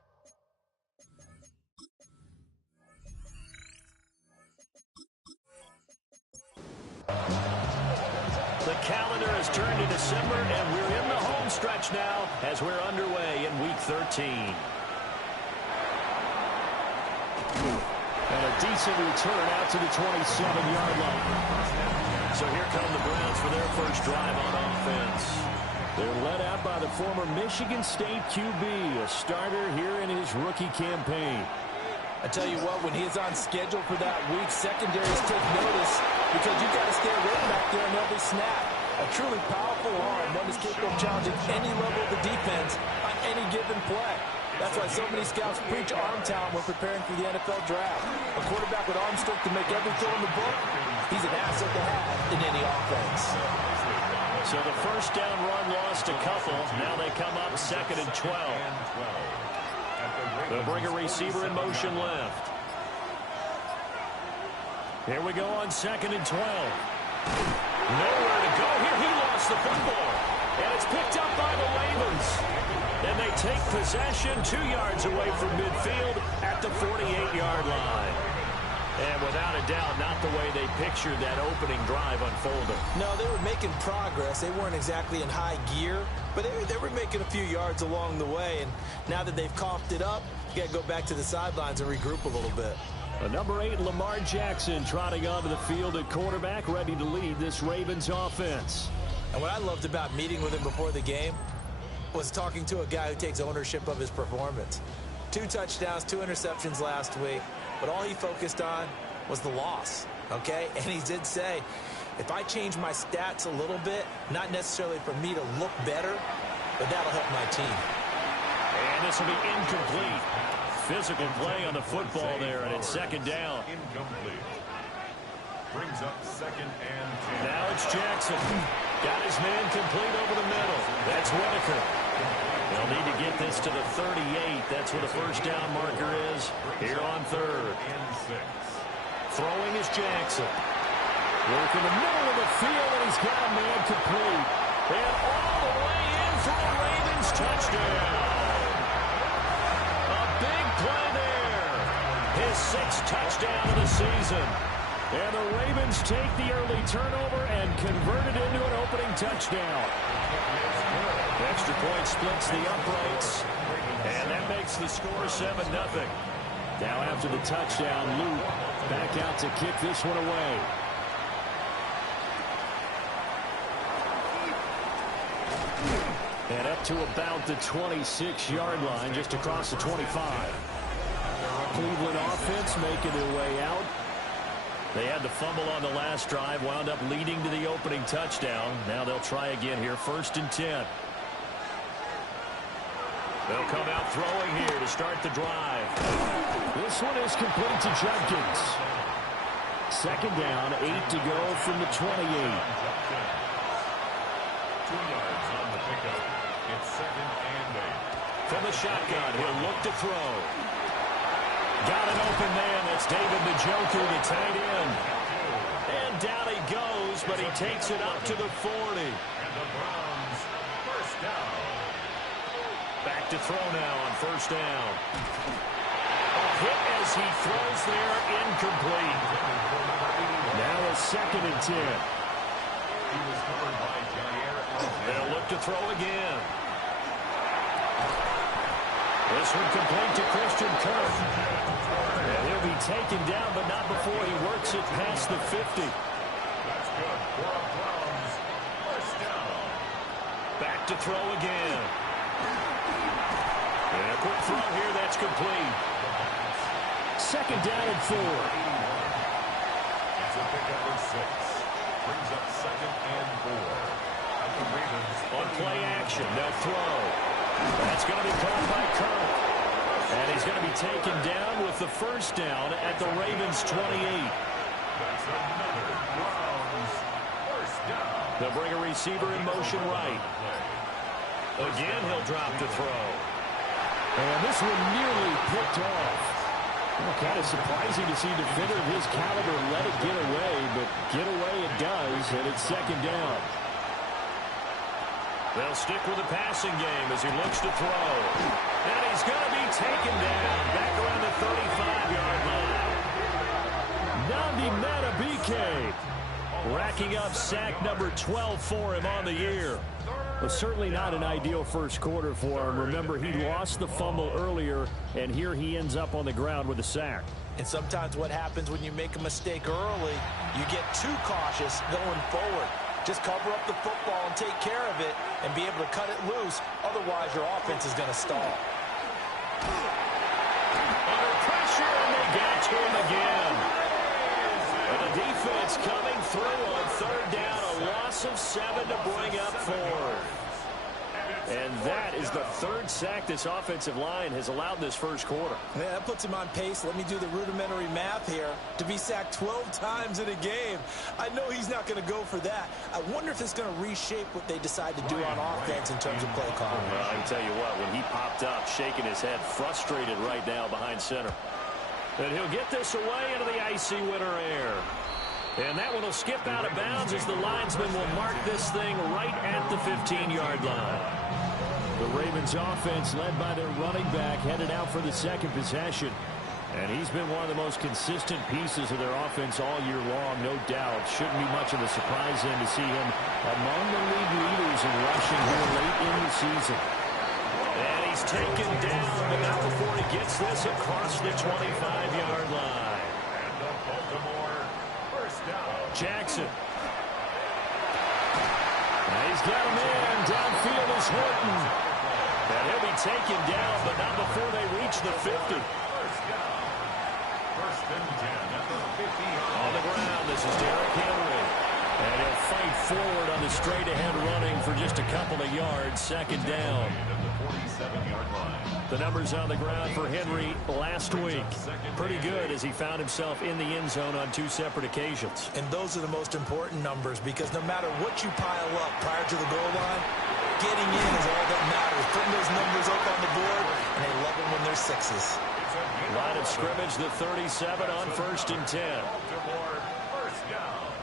The calendar has turned to December, and we're in the home stretch now as we're underway in Week 13. And a decent return out to the 27-yard line. So here come the Browns for their first drive on offense. They're led out by the former Michigan State QB, a starter here in his rookie campaign. I tell you what, when he's on schedule for that week, secondaries take notice because you've got to stay away back there on every snap. A truly powerful arm, one is capable of challenging any level of the defense on any given play. That's why so many scouts preach arm talent when preparing for the NFL draft. A quarterback with arm strength to make every throw in the book, he's an asset to have in any offense. So the first down run lost a couple. Now they come up 2nd and 12. They'll bring a receiver in motion left. Here we go on 2nd and 12. Nowhere to go here. He lost the football. And it's picked up by the Ravens. And they take possession 2 yards away from midfield at the 48-yard line. And without a doubt, not the way they pictured that opening drive unfolding. No, they were making progress. They weren't exactly in high gear, but they were making a few yards along the way. And now that they've coughed it up, you got to go back to the sidelines and regroup a little bit. Number 8, Lamar Jackson, trotting onto the field at quarterback, ready to lead this Ravens offense. And what I loved about meeting with him before the game was talking to a guy who takes ownership of his performance. 2 touchdowns, 2 interceptions last week. But all he focused on was the loss, okay? And he did say, if I change my stats a little bit, not necessarily for me to look better, but that'll help my team. And this will be incomplete. Physical play on the football there, and it's 2nd down. Incomplete. Brings up 2nd and 10. Now it's Jackson. Got his man complete over the middle. That's Whitaker. They'll need to get this to the 38. That's where the first down marker is here on 3rd. Throwing is Jackson. Working the middle of the field, and he's got a man complete. And all the way in for a Ravens touchdown. A big play there. His 6th touchdown of the season. And the Ravens take the early turnover and convert it into an opening touchdown. Extra point splits the uprights, and that makes the score 7-0. Now after the touchdown, Luke back out to kick this one away. And up to about the 26-yard line, just across the 25. Cleveland offense making their way out. They had the fumble on the last drive, wound up leading to the opening touchdown. Now they'll try again here, 1st and 10. They'll come out throwing here to start the drive. This one is complete to Judkins. 2nd down, 8 to go from the 28. 2 yards on the pickup. It's 2nd and 8. From the shotgun, he'll look to throw. Got an open man. That's David Njoku, the tight end. And down he goes, but he takes it up to the 40. And the Browns, first down. Back to throw now on 1st down. A hit as he throws there, incomplete. Now a 2nd and 10. He was covered by Jair Alexander. They'll look to throw again. This one complete to Christian Kirk. And he'll be taken down, but not before he works it past the 50. That's good for a Browns first down. Back to throw again. And a quick throw here, that's complete. 2nd down and 4. It's a pickup of 6. Brings up 2nd and 4. At the Ravens. On play action, they'll throw. That's going to be caught by Kirk. And he's going to be taken down with the first down at the Ravens' 28. That's another Browns first down. They'll bring a receiver in motion right. Again, he'll drop to throw. And this one nearly picked off. Well, kind of surprising to see a defender of his caliber let it get away, but get away it does, and it's 2nd down. They'll stick with the passing game as he looks to throw. And he's going to be taken down back around the 35-yard line. Nnamdi Madubuike racking up sack number 12 for him on the year. Well, certainly not an ideal first quarter for him. Remember, he lost the fumble earlier, and here he ends up on the ground with a sack. And sometimes what happens when you make a mistake early, you get too cautious going forward. Just cover up the football and take care of it and be able to cut it loose. Otherwise, your offense is going to stall. Under pressure, and they got to him again. And the defense coming through on third down, a loss of 7 to bring up 4. And that is the third sack this offensive line has allowed this first quarter. Yeah, that puts him on pace. Let me do the rudimentary math here. To be sacked 12 times in a game, I know he's not going to go for that. I wonder if it's going to reshape what they decide to do on offense in terms of play calling. Well, I can tell you what, when he popped up, shaking his head, frustrated right now behind center. And he'll get this away into the icy winter air. And that one will skip out of bounds as the linesman will mark this thing right at the 15-yard line. The Ravens offense led by their running back headed out for the second possession. And he's been one of the most consistent pieces of their offense all year long, no doubt. Shouldn't be much of a surprise then to see him among the league leaders in rushing here late in the season. And he's taken down, but not before he gets this across the 25-yard line. And the Baltimore first down. Jackson. And he's got a man. Downfield is Horton. And he'll be taken down, but not before they reach the 50. First down. First and 10 at the 50-yard On the ground, this is Derrick Henry. And he'll fight forward on the straight-ahead running for just a couple of yards. Second down. at the 47-yard line. The numbers on the ground for Henry last week. Pretty good as he found himself in the end zone on 2 separate occasions. And those are the most important numbers because no matter what you pile up prior to the goal line, getting in is all that matters. Putting those numbers up on the board, and they love them when they're 6s. Line of scrimmage, the 37 on first and 10. Baltimore first down.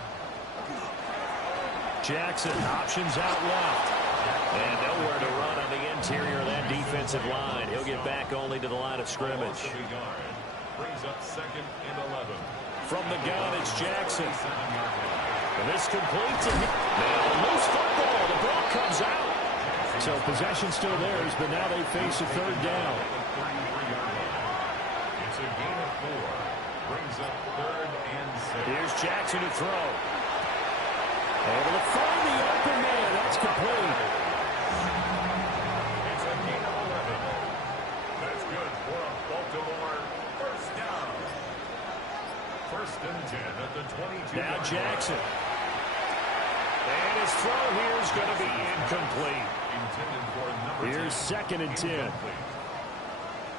Jackson, options out left. And nowhere to run on the interior of that defensive line. He'll get back only to the line of scrimmage. Brings up second and 11. From the gun, it's Jackson. And this completes it. Now, loose football. The ball comes out. So possession still theirs, but now they face a third down. It's a gain of 4. Brings up third and 6. Here's Jackson to throw. Able to find the open man. That's complete. It's a gain of 11. That's good for a Baltimore first down. First and 10 at the 22. Now Jackson. And his throw here is going to be incomplete. Intended for number 10. Here's second and 10.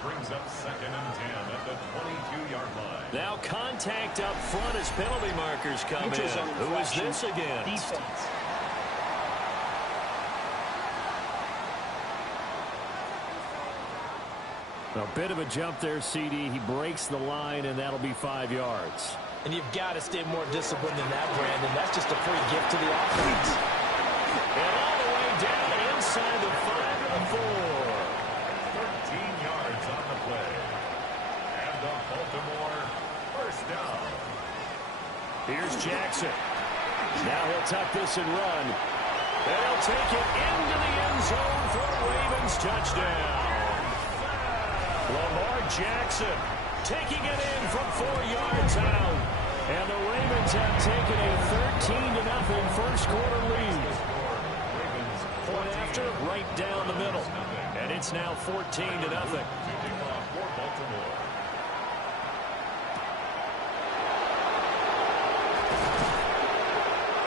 Brings up second and 10 at the 22-yard line. Now contact up front as penalty markers come in. Who is this against? Defense. A bit of a jump there, CD. He breaks the line, and that'll be 5 yards. And you've got to stay more disciplined than that, Brandon. That's just a free gift to the offense. And all the way down inside the 5 to the 4. 13 yards on the play. And the Baltimore first down. Here's Jackson. Now he'll tuck this and run. And he'll take it into the end zone for a Ravens touchdown. Lamar Jackson taking it in from 4 yards out. And the Ravens have taken a 13-0 first quarter lead. Point after, right down the middle. And it's now 14-0. To kick off for Baltimore.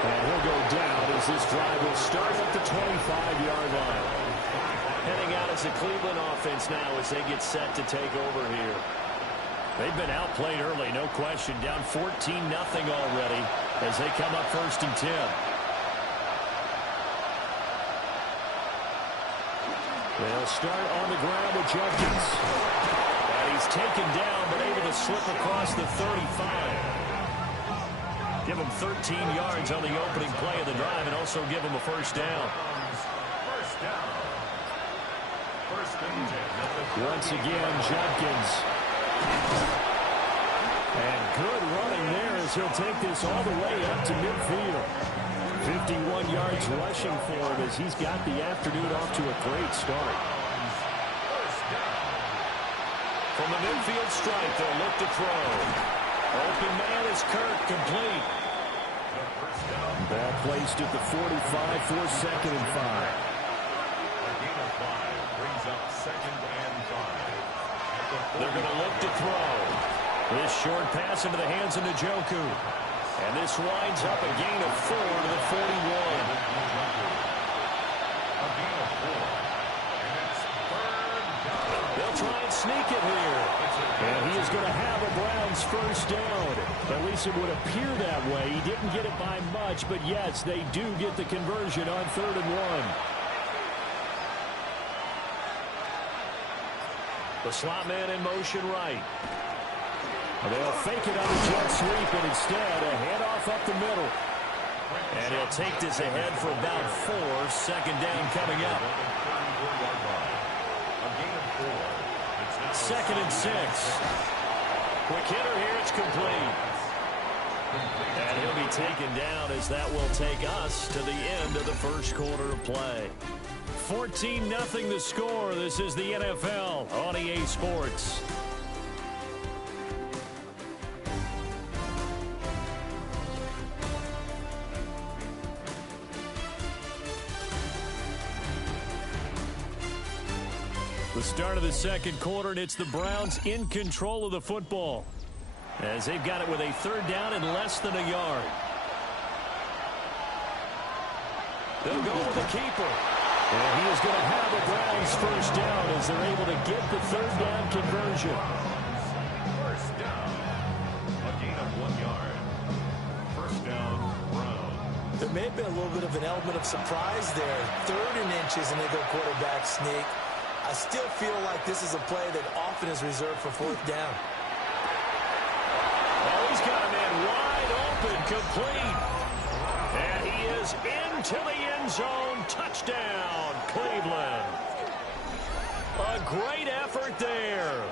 And he'll go down as this drive will start at the 25-yard line. Heading out as the Cleveland offense now as they get set to take over here. They've been outplayed early, no question. Down 14-0 already as they come up first and 10. They'll start on the ground with Judkins. And he's taken down but able to slip across the 35. Give him 13 yards on the opening play of the drive and also give him a first down. down. First and 10. Once again, Judkins. And good running there as he'll take this all the way up to midfield. 51 yards rushing for him as he's got the afternoon off to a great start. From the midfield stripe, they'll look to throw. Open man is Kirk, complete. Ball placed at the 45 for 2nd and 5. A gain of 5 brings up 2nd and 5. They're going to look to throw. This short pass into the hands of Njoku. And this winds up a gain of 4 to the 41. A gain of 4. And it's 3rd down. They'll try and sneak it here. And he is going to have a Browns first down. At least it would appear that way. He didn't get it by much, but yes, they do get the conversion on 3rd and 1. The slot man in motion right. They'll fake it on the jet sweep, and instead a handoff up the middle. And he'll take this ahead for about 4. 2nd down coming up. 2nd and 6. Quick hitter here, it's complete. And he'll be taken down as that will take us to the end of the first quarter of play. 14-0 the score. This is the NFL on EA Sports. The start of the second quarter, and it's the Browns in control of the football as they've got it with a 3rd down and less than a yard. They'll go with the keeper. And he is going to have a Browns first down as they're able to get the 3rd down conversion. First down. A gain of 1 yard. First down, Browns. There may have been a little bit of an element of surprise there. 3rd and inches, and they go quarterback sneak. I still feel like this is a play that often is reserved for 4th down. Oh, he's got a man wide open, complete. And he is into the end zone. Touchdown, Cleveland. A great effort there.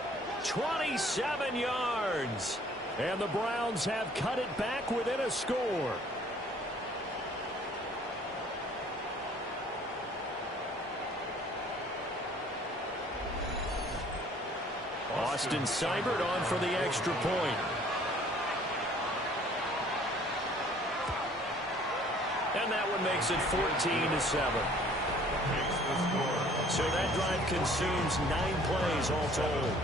27 yards. And the Browns have cut it back within a score. Austin Seibert on for the extra point. And that one makes it 14-7. So that drive consumes 9 plays all told.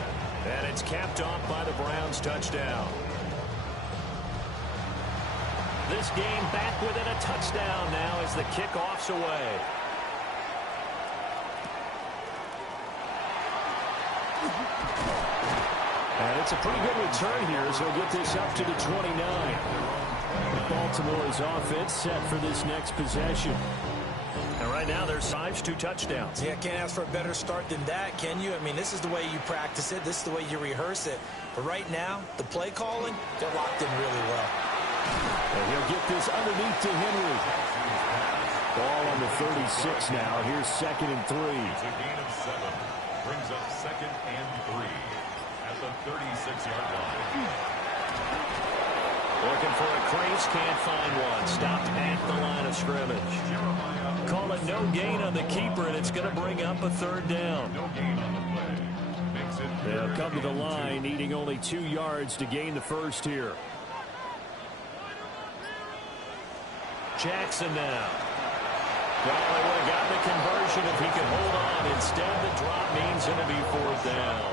And it's capped off by the Browns touchdown. This game back within a touchdown now as the kickoff's away. And it's a pretty good return here as he'll get this up to the 29. Baltimore's offense set for this next possession. And right now there's 2 touchdowns. Yeah, can't ask for a better start than that, can you? I mean, this is the way you practice it. This is the way you rehearse it. But right now, the play calling, they're locked in really well. And he'll get this underneath to Henry. Ball on the 36 now. Here's 2nd and 3. It's a gain of 7. Brings up 2nd and 3 at the 36-yard line. Looking for a crease, can't find one. Stopped at the line of scrimmage. Call it no gain on the keeper, and it's going to bring up a 3rd down. No gain on the play. Makes it They'll come to the line, needing only 2 yards to gain the first here. Jackson now. Well, they would have gotten the conversion if he could hold on. Instead, the drop means it'll be 4th down.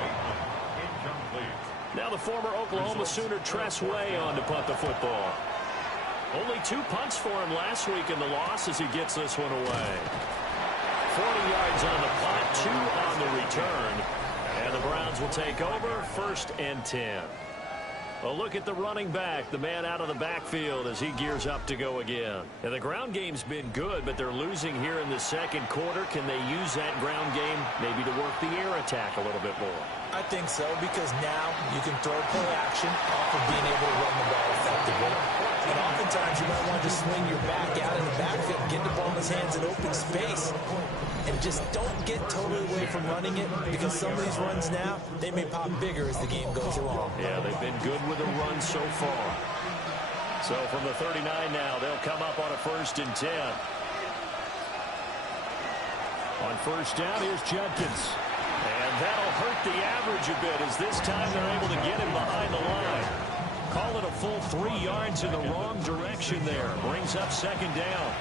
incomplete. Now the former Oklahoma Sooner Tress Way on to punt the football. Only 2 punts for him last week in the loss as he gets this one away. 40 yards on the punt, 2 on the return. And the Browns will take over, 1st and 10. A look at the running back, the man out of the backfield as he gears up to go again. And the ground game's been good, but they're losing here in the second quarter. Can they use that ground game maybe to work the air attack a little bit more? I think so, because now you can throw play action off of being able to run the ball effectively. And oftentimes you might want to just swing your back out in the backfield, get the ball in his hands in open space, and just don't get totally away from running it, because some of these runs now, they may pop bigger as the game goes along. Yeah, they've been good with the run so far. So from the 39 now, they'll come up on a 1st and 10. On 1st down, here's Judkins. And that'll hurt the average a bit, as this time they're able to get him behind the line. Call it a full 3 yards in the wrong direction there. Brings up 2nd down.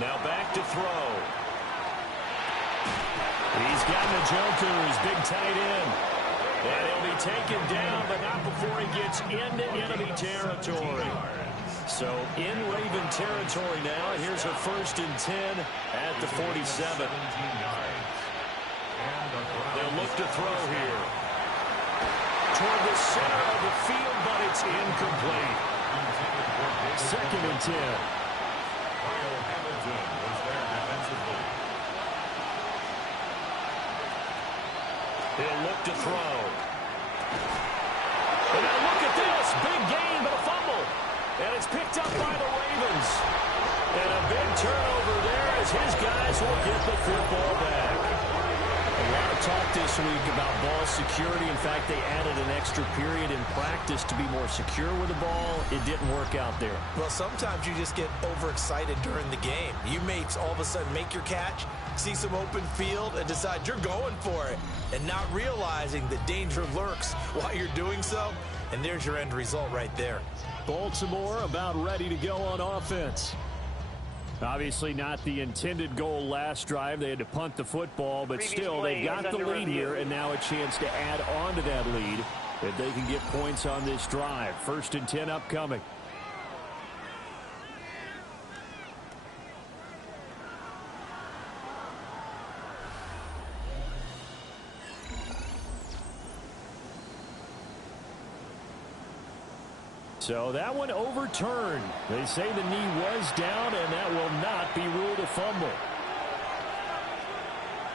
Now back to throw. He's got Njoku, his big tight end. And he'll be taken down, but not before he gets into enemy territory. So in Raven territory now. Here's a 1st and 10 at the 47. They'll look to throw here. Toward the center of the field, but it's incomplete. 2nd and 10. He'll look to throw. And now look at this. Big gain, but a fumble. And it's picked up by the Ravens. And a big turnover there as his guys will get the football back. A lot of talk this week about ball security. In fact, they added an extra period in practice to be more secure with the ball. It didn't work out there. Well, sometimes you just get overexcited during the game. You may all of a sudden make your catch, see some open field, and decide you're going for it, and not realizing that danger lurks while you're doing so. And there's your end result right there. Baltimore about ready to go on offense. Obviously not the intended goal last drive. They had to punt the football, but still they've got the lead here, and now a chance to add on to that lead if they can get points on this drive. 1st and 10 upcoming. So that one overturned. They say the knee was down, and that will not be ruled a fumble.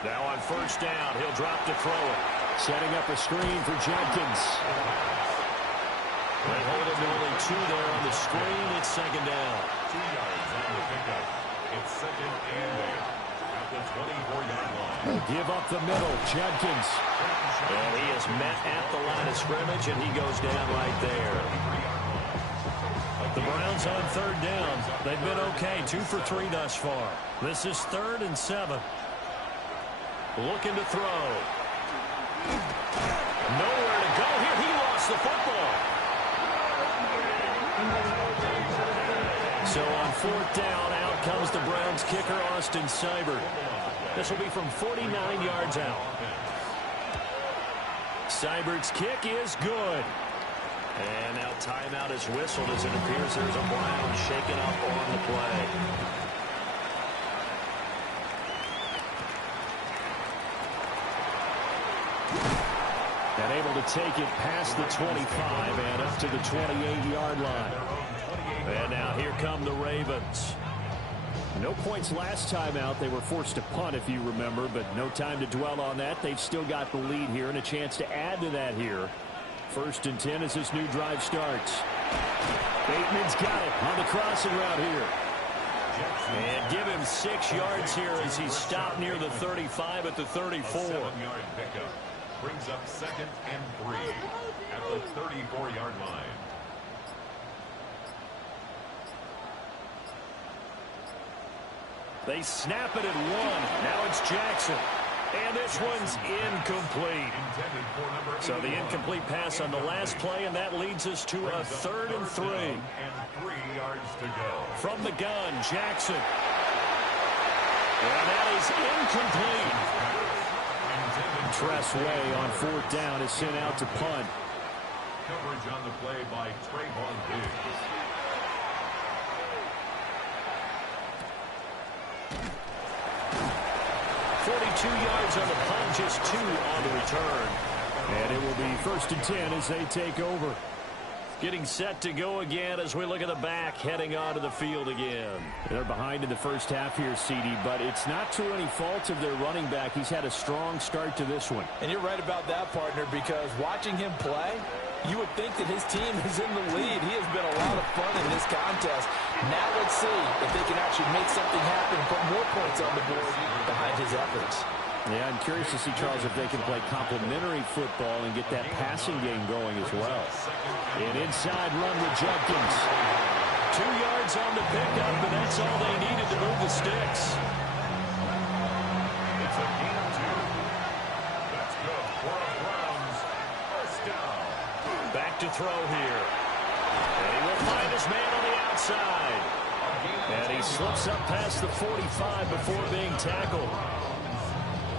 Now on 1st down, he'll drop to throw it. Setting up a screen for Jenkins. They hold him to only 2 there on the screen. It's 2nd down. 2 yards on the pickup. It's 2nd and 8 at the 24-yard line. Give up the middle, Jenkins. And he is met at the line of scrimmage, and he goes down right there. The Browns on 3rd down. They've been okay, 2 for 3 thus far. This is 3rd and 7. Looking to throw. Nowhere to go here. He lost the football. So on 4th down, out comes the Browns kicker, Austin Seibert. This will be from 49 yards out. Seibert's kick is good. And now timeout is whistled as it appears there's a Brown shaken up on the play. And able to take it past the 25 and up to the 28-yard line. And now here come the Ravens. No points last time out. They were forced to punt, if you remember, but no time to dwell on that. They've still got the lead here and a chance to add to that here. 1st and 10 as this new drive starts. Bateman's got it on the crossing route here. And give him 6 yards here as he's stopped near the 35 at the 34. 7-yard pickup brings up 2nd and 3 at the 34-yard line. They snap it at 1. Now it's Jackson. And this one's incomplete. So the incomplete pass on the last play, and that leads us to a 3rd and 3. And 3 yards to go. From the gun, Jackson. And that is incomplete. Tress Way on 4th down is sent out to punt. Coverage on the play by Trayvon Diggs. .42 yards on the punt, just 2 on the return. And it will be 1st and 10 as they take over. Getting set to go again as we look at the back heading onto the field again. They're behind in the first half here, CD, but it's not through any fault of their running back. He's had a strong start to this one. And you're right about that, partner, because watching him play, you would think that his team is in the lead. He has been a lot of fun in this contest. Now let's see if they can actually make something happen, put more points on the board behind his efforts. Yeah, I'm curious to see, Charles, if they can play complementary football and get that passing game going as well. An inside run with Judkins. 2 yards on the pickup, and that's all they needed to move the sticks. It's a gain of 2. That's good for a Browns first down. Back to throw here. And he will find his man on the outside. And he slips up past the 45 before being tackled.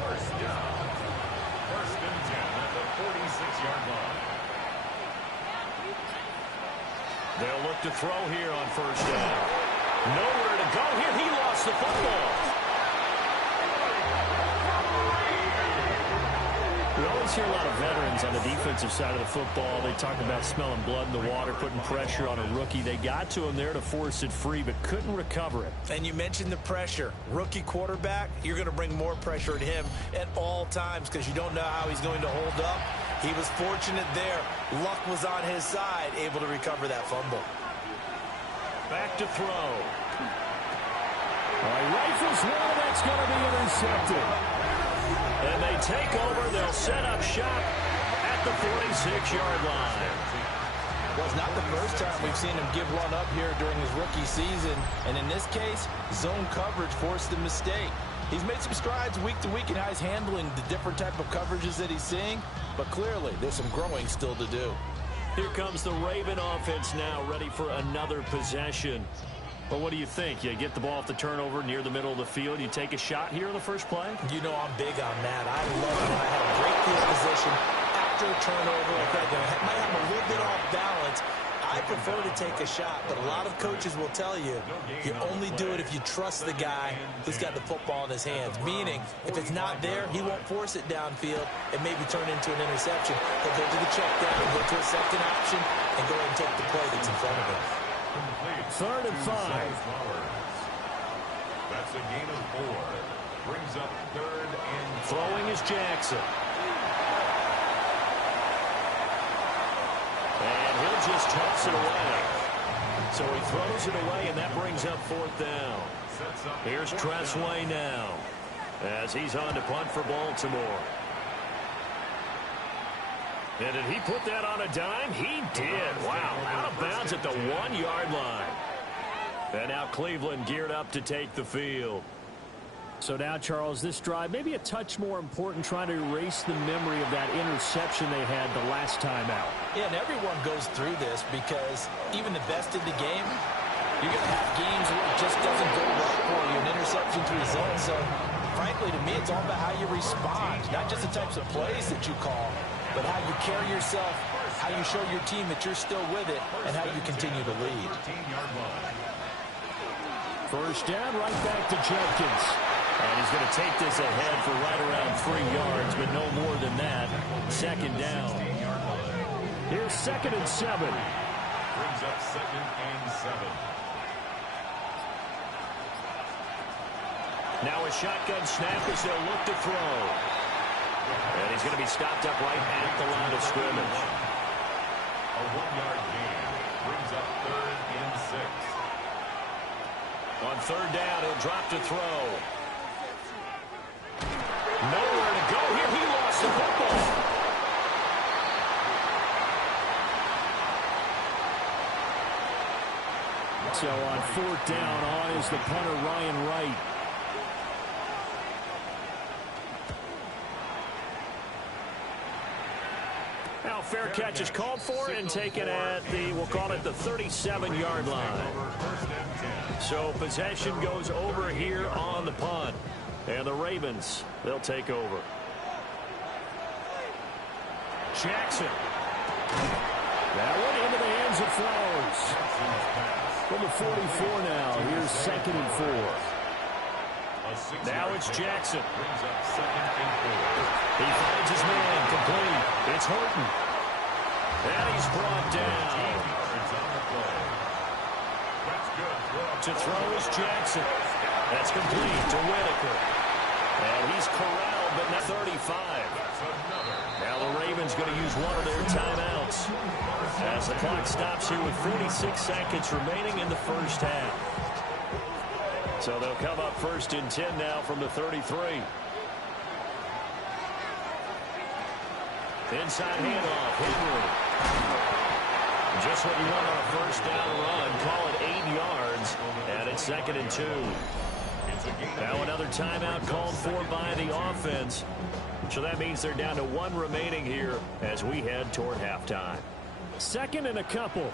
First down. First and 10 at the 46-yard line. They'll look to throw here on first down. Nowhere to go here. He lost the football. We always hear a lot of veterans on the defensive side of the football. They talk about smelling blood in the water, putting pressure on a rookie. They got to him there to force it free, but couldn't recover it. And you mentioned the pressure. Rookie quarterback, you're going to bring more pressure at him at all times because you don't know how he's going to hold up. He was fortunate there. Luck was on his side, able to recover that fumble. Back to throw. All right, rifles one, that's going to be intercepted. And they take over. They'll set up shop at the 46-yard line. Well, it's not the first time we've seen him give one up here during his rookie season. And in this case, zone coverage forced the mistake. He's made some strides week to week in how he's handling the different type of coverages that he's seeing. But clearly, there's some growing still to do. Here comes the Raven offense now, ready for another possession. But what do you think? You get the ball off the turnover near the middle of the field. You take a shot here in the first play? You know I'm big on that. I love it when I have a great field position after a turnover. Okay, I might have a little bit off balance. I prefer to take a shot, but a lot of coaches will tell you, you only do it if you trust the guy who's got the football in his hands. Meaning, if it's not there, he won't force it downfield and maybe turn into an interception. He'll go to the check down, go to a second option, and go ahead and take the play that's in front of him. 3rd and 5. That's a gain of 4. Brings up 3rd and 5. Throwing is Jackson. And he'll just toss it away. So he throws it away, and that brings up 4th down. Here's Tressway now as he's on to punt for Baltimore. And did he put that on a dime? He did. Wow, out of bounds at the 1-yard line. And now Cleveland geared up to take the field. So now, Charles, this drive maybe a touch more important, trying to erase the memory of that interception they had the last time out. Yeah, and everyone goes through this because even the best in the game, you're going to have games where it just doesn't go right for you, an interception to result. So, frankly, to me, it's all about how you respond, not just the types of plays that you call, but how you carry yourself, how you show your team that you're still with it, and how you continue to lead. First down, right back to Judkins. And he's going to take this ahead for right around 3 yards, but no more than that. 2nd down. Here's 2nd and 7. Brings up 2nd and 7. Now a shotgun snap as they'll look to throw. And he's going to be stopped up right at the line of scrimmage. A 1-yard gain brings up 3rd and 6. On 3rd down, he'll drop to throw. Nowhere to go here. He lost the football. So on 4th down, on is the punter, Ryan Wright. Now fair catch is called for and taken at the, we'll call it the 37-yard line. So possession goes over here on the punt. And the Ravens, they'll take over. Jackson. That one into the hands of Flowers. From the 44 now, here's 2nd and 4. Now it's Jackson. Brings up 2nd and 4. He finds his man complete. It's Horton. And he's brought down. To throw is Jackson. That's complete to Whitaker. And he's corralled, but not 35. Now the Ravens going to use one of their timeouts as the clock stops here with 46 seconds remaining in the first half. So they'll come up first and 10 now from the 33. Inside handoff, Henry. Just what you want on a first down run. Call it 8 yards, and it's 2nd and 2. Now another timeout called for by the offense. So that means they're down to 1 remaining here as we head toward halftime. 2nd and a couple.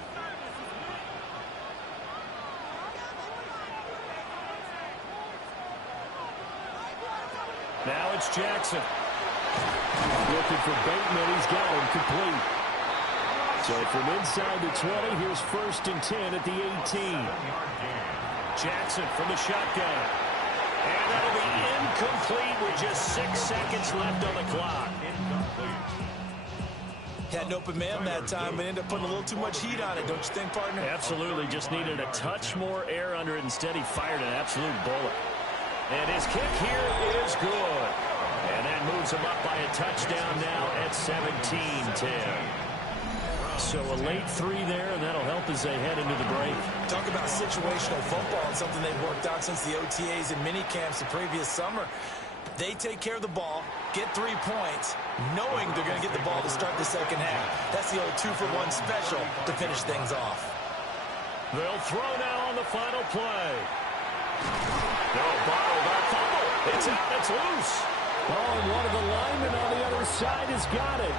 Now it's Jackson. Looking for Bateman. He's got him complete. So from inside the 20, here's 1st and 10 at the 18. Jackson from the shotgun. And that'll be incomplete with just 6 seconds left on the clock. Had an open man that time, but ended up putting a little too much heat on it, don't you think, partner? Absolutely. Just needed a touch more air under it. Instead, he fired an absolute bullet. And his kick here is good. And that moves him up by a touchdown now at 17-10. So a late 3 there, and that'll help as they head into the break. Talk about situational football and something they've worked out since the OTAs and mini camps the previous summer. They take care of the ball, get 3 points, knowing they're going to get the ball to start the second half. That's the old 2-for-1 special to finish things off. They'll throw now on the final play. No, bottled up fumble. It's out, it's loose. Oh, and one of the linemen on the other side has got it.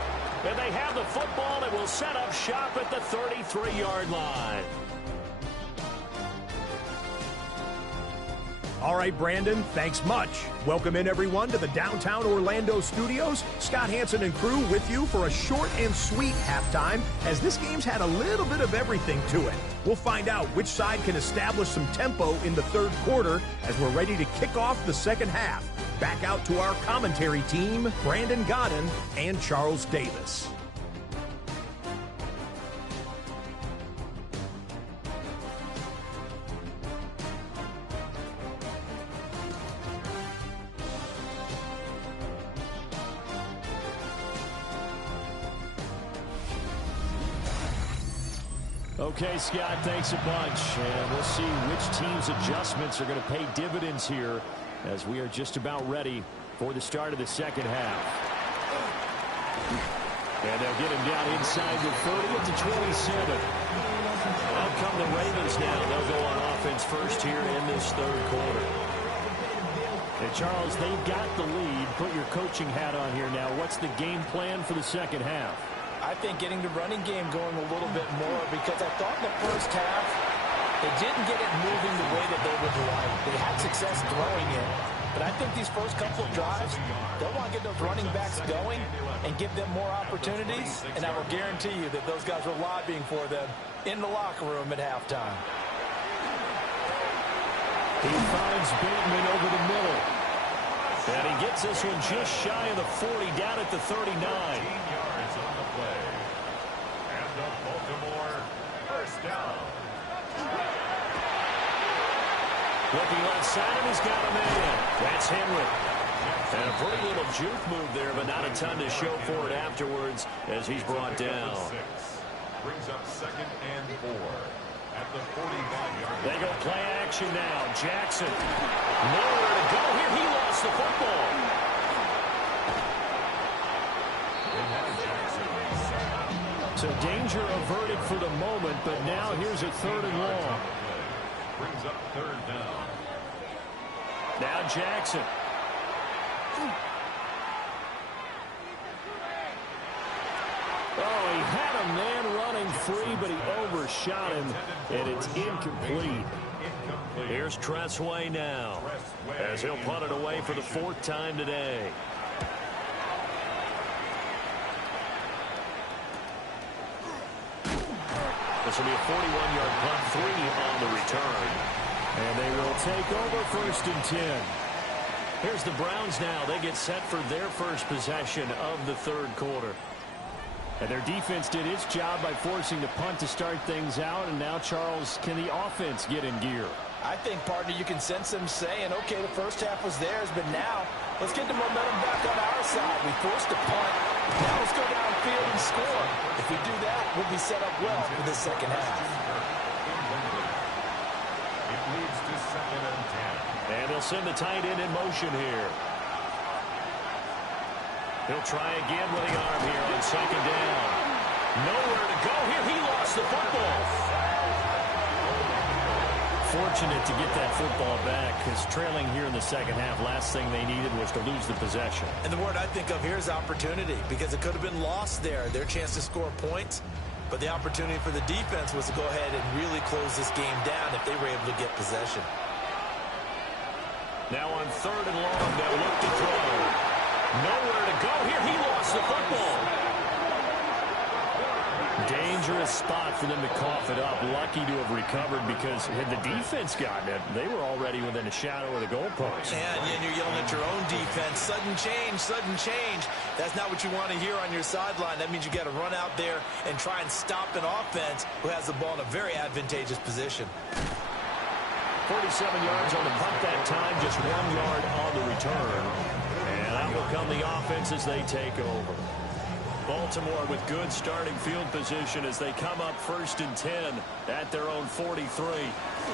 And they have the football that will set up shop at the 33-yard line. All right, Brandon, thanks much. Welcome in, everyone, to the downtown Orlando studios. Scott Hansen and crew with you for a short and sweet halftime, as this game's had a little bit of everything to it. We'll find out which side can establish some tempo in the third quarter as we're ready to kick off the second half. Back out to our commentary team, Brandon Godden and Charles Davis. Okay, Scott, thanks a bunch. And we'll see which team's adjustments are going to pay dividends here as we are just about ready for the start of the second half. And they'll get him down inside the 30 at the 27. Out come the Ravens now. They'll go on offense first here in this third quarter. And Charles, they've got the lead. Put your coaching hat on here now. What's the game plan for the second half? I think getting the running game going a little bit more, because I thought in the first half they didn't get it moving the way that they would like. They had success throwing it, but I think these first couple of drives, they'll want to get those running backs going and give them more opportunities, and I will guarantee you that those guys were lobbying for them in the locker room at halftime. He finds Bateman over the middle. And he gets this one just shy of the 40, down at the 39. And the Baltimore first down. Looking left side, and he's got a man. That's Henry. And a pretty little juke move there, but not a ton to show for it afterwards as he's brought down. Brings up 2nd and 4 at the 45-yard line. They go play action now. Jackson. Nowhere to go here. He lost the football. So danger averted for the moment, but now here's a 3rd and long. Brings up 3rd down. Now Jackson. Oh, he had a man running free, but he overshot him, and it's incomplete. Here's Tressway now, as he'll punt it away for the 4th time today. This will be a 41-yard punt, 3 on the return. And they will take over 1st and 10. Here's the Browns now. They get set for their first possession of the third quarter. And their defense did its job by forcing the punt to start things out. And now, Charles, can the offense get in gear? I think, partner, you can sense them saying, okay, the first half was theirs, but now let's get the momentum back on our side. We forced a punt. Now let's go downfield and score. If we do that, we'll be set up well for the second half. It leads to 2nd and 10. And they'll send the tight end in motion here. He'll try again with the arm here on 2nd down. Nowhere to go here. He lost the football. Fortunate to get that football back, because trailing here in the second half, last thing they needed was to lose the possession. And the word I think of here is opportunity, because it could have been lost there, their chance to score points. But the opportunity for the defense was to go ahead and really close this game down if they were able to get possession. Now on 3rd and long, they'll look to throw. Nowhere to go here. He lost the football. Dangerous spot for them to cough it up. Lucky to have recovered, because had the defense gotten it, they were already within a shadow of the goalpost. And you're yelling at your own defense. Sudden change, sudden change. That's not what you want to hear on your sideline. That means you got to run out there and try and stop an offense who has the ball in a very advantageous position. 47 yards on the punt that time, just 1 yard on the return. And out will come the offense as they take over. Baltimore with good starting field position as they come up 1st and 10 at their own 43.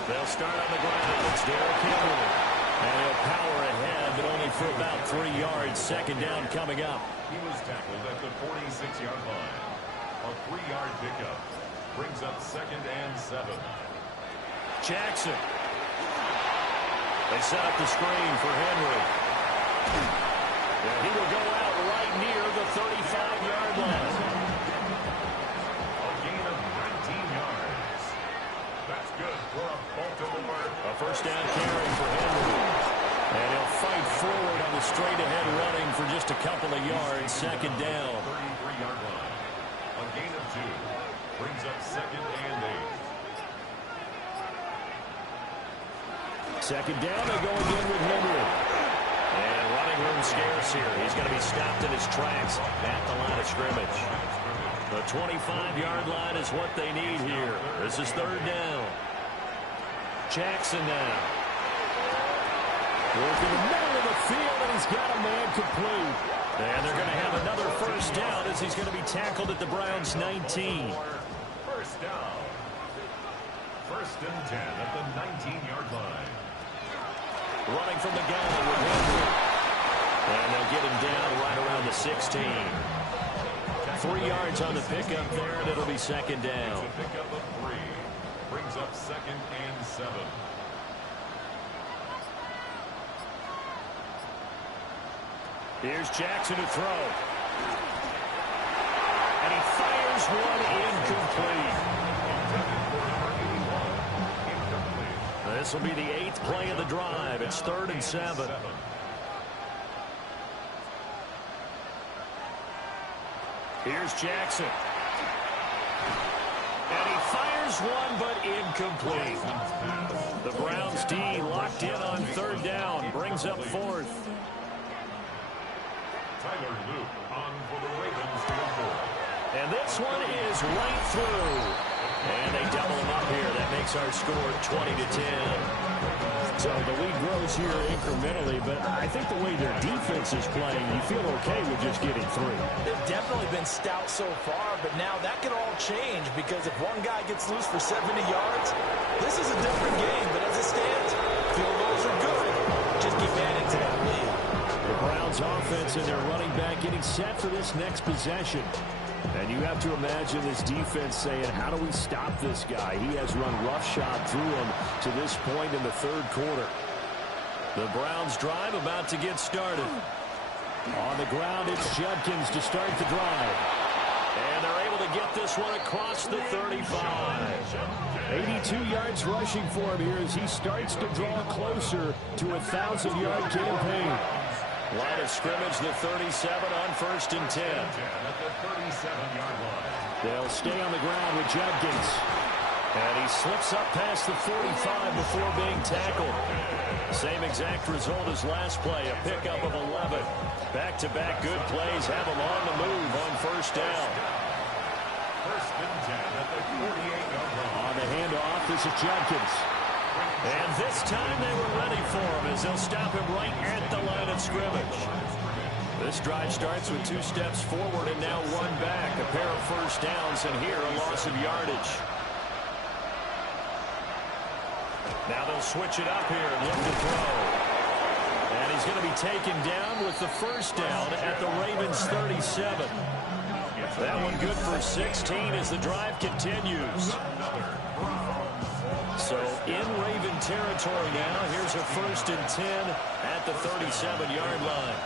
They'll start on the ground. It's Derrick Henry. And he'll power ahead, but only for about 3 yards. 2nd down coming up. He was tackled at the 46-yard line. A 3-yard pickup brings up 2nd and 7. Jackson. They set up the screen for Henry. And he will go out right near the 35-yard line. A gain of 19 yards. That's good for a Baltimore. A 1st down carry for Henry. And he'll fight forward on the straight-ahead running for just a couple of yards. 2nd down. 33-yard line. A gain of 2 brings up 2nd and 8. 2nd down, they go again with Henry. And running room scarce here. He's going to be stopped in his tracks at the line of scrimmage. The 25-yard line is what they need here. This is 3rd down. Jackson now. Working the middle of the field, and he's got a man complete. And they're going to have another 1st down as he's going to be tackled at the Browns' 19. 1st down. 1st and 10 at the 19-yard line. Running from the gun with Henry. And they'll get him down right around the 16. 3 yards on the pickup there, and it'll be 2nd down. It's a pickup of 3. Brings up 2nd and 7. Here's Jackson to throw. And he fires one incomplete. This will be the 8th play of the drive. It's 3rd and 7. Here's Jackson. And he fires one, but incomplete. The Browns D locked in on 3rd down. Brings up 4th. Tyler Luke on for the Ravens field goal. And this one is right through. And they double him up here. That makes our score 20-10. So the lead grows here incrementally, but I think the way their defense is playing, you feel okay with just getting 3. They've definitely been stout so far, but now that could all change, because if one guy gets loose for 70 yards, this is a different game. But as it stands, field goals are good. Just keep adding to that lead. The Browns offense and their running back getting set for this next possession. And you have to imagine this defense saying, how do we stop this guy? He has run roughshod through him to this point in the 3rd quarter. The Browns drive about to get started. On the ground, it's Judkins to start the drive. And they're able to get this one across the 35. 82 yards rushing for him here as he starts to draw closer to a 1,000-yard campaign. Line of scrimmage, the 37 on 1st and 10. At the 37-yard line. They'll stay on the ground with Judkins. And he slips up past the 45 before being tackled. Same exact result as last play, a pickup of 11. Back-to-back good plays have him on the move on 1st down. First and 10 at the 48-yard line. On the handoff, this is Judkins. And this time they were ready for him as they'll stop him right at the line of scrimmage. This drive starts with 2 steps forward and now 1 back. A pair of first downs, and here a loss of yardage. Now they'll switch it up here and look to throw. And he's going to be taken down with the first down at the Ravens 37. That one good for 16 as the drive continues. So in Raven territory now, here's a first and 10 at the 37-yard line.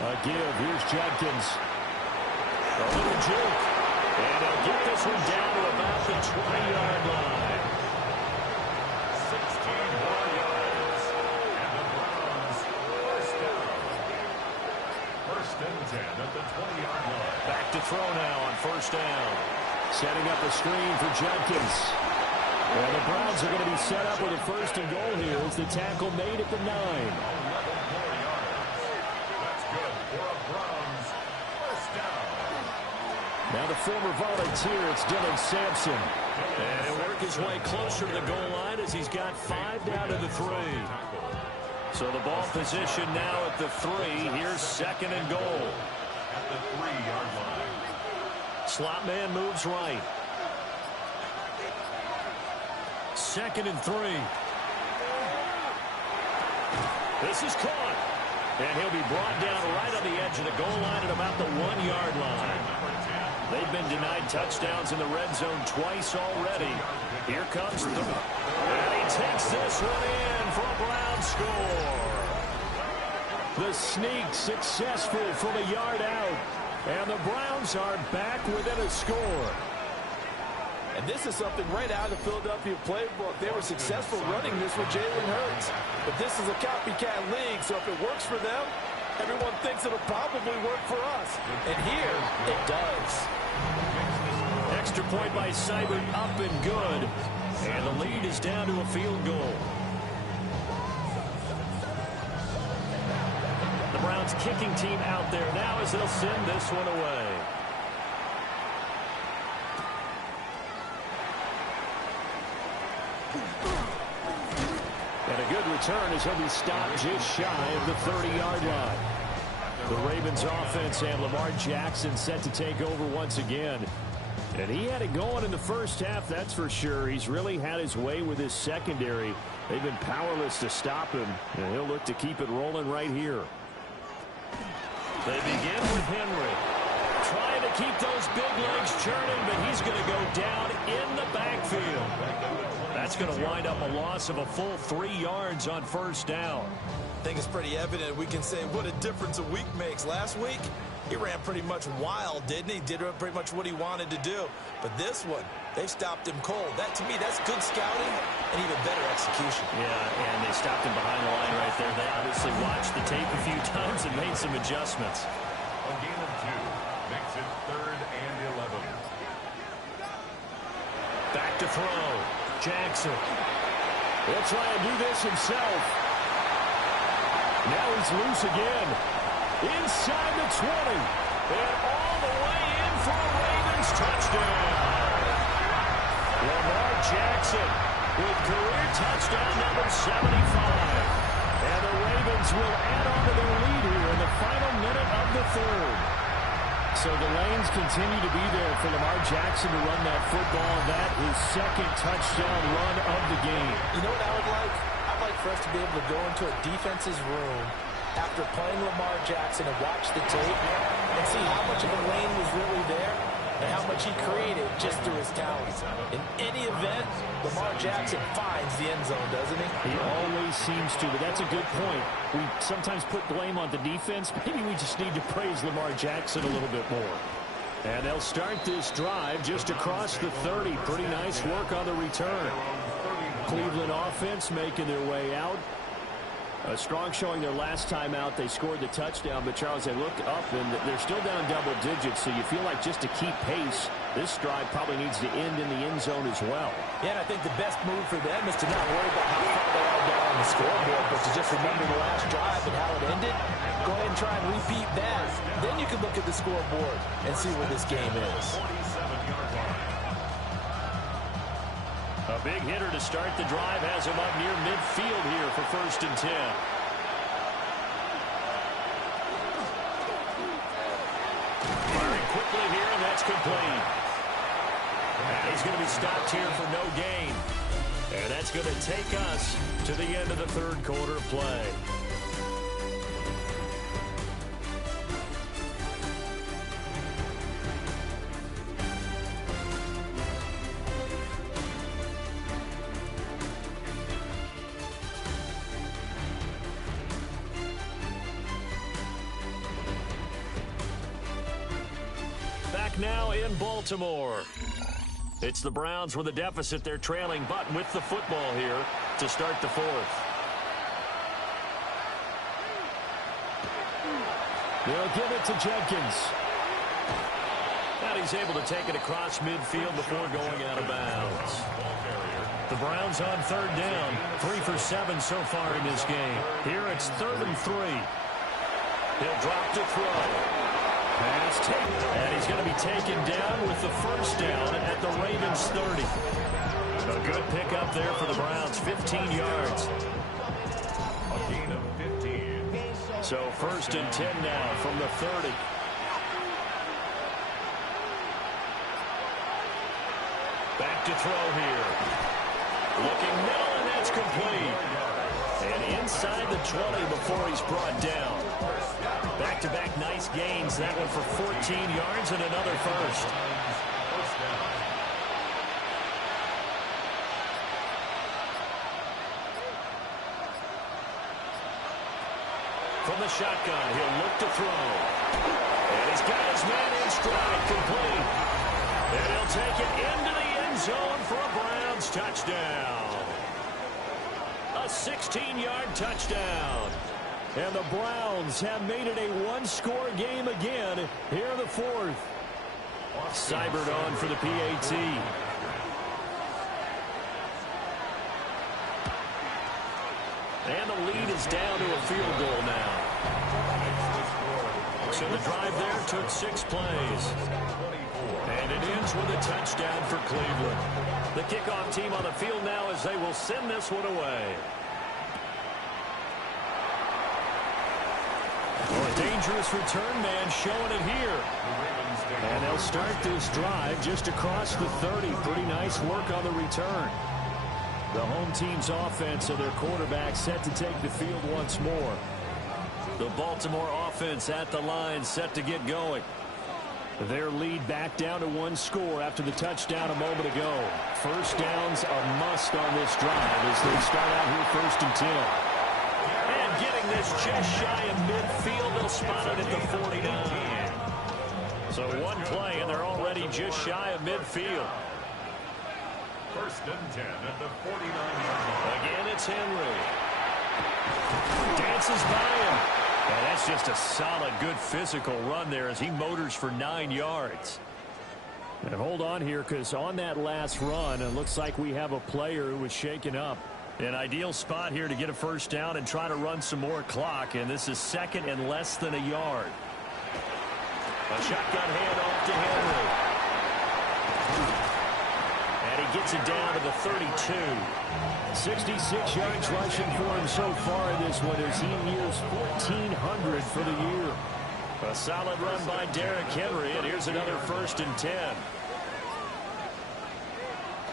A give, here's Judkins. A little juke. And they'll get this one down to about the 20-yard line. 16 more yards. And the Browns first down. First and 10 at the 20-yard line. Back to throw now on first down. Setting up a screen for Judkins. And the Browns are going to be set up with a first and goal here as the tackle made at the 9. 11 more yards. That's good for a Browns first down. Now the former volunteer, it's Dylan Sampson. And he'll work his way closer to the goal line as he's got 5 down to the 3. So the ball position now at the 3. Here's second and goal. At the 3-yard line. Slot man moves right. Second and 3. This is caught. And he'll be brought down right on the edge of the goal line at about the 1-yard line. They've been denied touchdowns in the red zone twice already. Here comes the... And he takes this one in for a Brown score. The sneak successful from a yard out. And the Browns are back within a score. And this is something right out of the Philadelphia playbook. They were successful running this with Jalen Hurts. But this is a copycat league, so if it works for them, everyone thinks it'll probably work for us. And here, it does. Extra point by Seibert, up and good. And the lead is down to a field goal. The Browns kicking team out there now as they'll send this one away. And a good return as he'll be stopped just shy of the 30-yard line. The Ravens offense and Lamar Jackson set to take over once again. And he had it going in the first half, that's for sure. He's really had his way with his secondary. They've been powerless to stop him, and he'll look to keep it rolling right here. They begin with Henry. Trying to keep those big legs churning, but he's going to go down in the backfield. That's going to wind up a loss of a full 3 yards on first down. I think it's pretty evident. We can say what a difference a week makes. Last week, he ran pretty much wild, didn't he? Did pretty much what he wanted to do. But this one, they stopped him cold. That, to me, that's good scouting and even better execution. Yeah, and they stopped him behind the line right there. They obviously watched the tape a few times and made some adjustments. A gain of 2 makes it 3rd and 11. Back to throw. Jackson. He'll try and do this himself. Now he's loose again. Inside the 20. And all the way in for a Ravens touchdown. Lamar Jackson with career touchdown number 75. And the Ravens will add on to their lead here in the final minute of the 3rd. So the lanes continue to be there for Lamar Jackson to run that football. That is second touchdown run of the game. You know what I would like? I'd like for us to be able to go into a defense's room after playing Lamar Jackson and watch the tape and see how much of a lane was really there and how much he created just through his talents. In any event, Lamar Jackson finds the end zone, doesn't he? He always seems to, but that's a good point. We sometimes put blame on the defense. Maybe we just need to praise Lamar Jackson a little bit more. And they'll start this drive just across the 30. Pretty nice work on the return. Cleveland offense making their way out. A strong showing their last time out. They scored the touchdown, but Charles, they look up, and they're still down double digits, so you feel like just to keep pace, this drive probably needs to end in the end zone as well. Yeah, and I think the best move for them is to not worry about how far they are down on the scoreboard, but to just remember the last drive and how it ended. Go ahead and try and repeat that. Then you can look at the scoreboard and see where this game is. A big hitter to start the drive has him up near midfield here for 1st and 10. Firing quickly here, and that's complete. And he's going to be stopped here for no gain. And that's going to take us to the end of the 3rd quarter of play. Now in Baltimore. It's the Browns with a deficit. They're trailing, but with the football here to start the 4th. They'll give it to Jenkins. And he's able to take it across midfield before going out of bounds. The Browns on 3rd down. 3 for 7 so far in this game. Here it's 3rd and 3. He'll drop to throw. Pass taken. And he's going to be taken down with the 1st down at the Ravens 30. A good pickup there for the Browns, 15 yards. A gain of 15. So 1st and 10 now from the 30. Back to throw here. Looking middle, and that's complete. And inside the 20 before he's brought down. Back-to-back nice gains. That one for 14 yards and another 1st. From the shotgun, he'll look to throw. And he's got his man in stride, complete. And he'll take it into the end zone for a Browns touchdown. A 16-yard touchdown. And the Browns have made it a one-score game again here in the 4th. Seibert on for the PAT. And the lead is down to a field goal now. So the drive there took 6 plays. And it ends with a touchdown for Cleveland. The kickoff team on the field now as they will send this one away. Oh, a dangerous return man showing it here. And they'll start this drive just across the 30. Pretty nice work on the return. The home team's offense and their quarterback set to take the field once more. The Baltimore offense at the line set to get going. Their lead back down to 1 score after the touchdown a moment ago. 1st downs a must on this drive as they start out here 1st and 10. And getting this just shy of midfield, they'll spot it at the 49. So 1 play and they're already just shy of midfield. 1st and 10 at the 49-yard line. Again, it's Henry. Dances by him. And that's just a solid, good physical run there as he motors for 9 yards. And hold on here, because on that last run, it looks like we have a player who was shaken up. An ideal spot here to get a 1st down and try to run some more clock. And this is 2nd and less than a yard. A shotgun handoff to Henry. And he gets it down to the 32. 66 yards rushing for him so far in this one as he nears 1,400 for the year. A solid run by Derrick Henry, and here's another 1st and 10.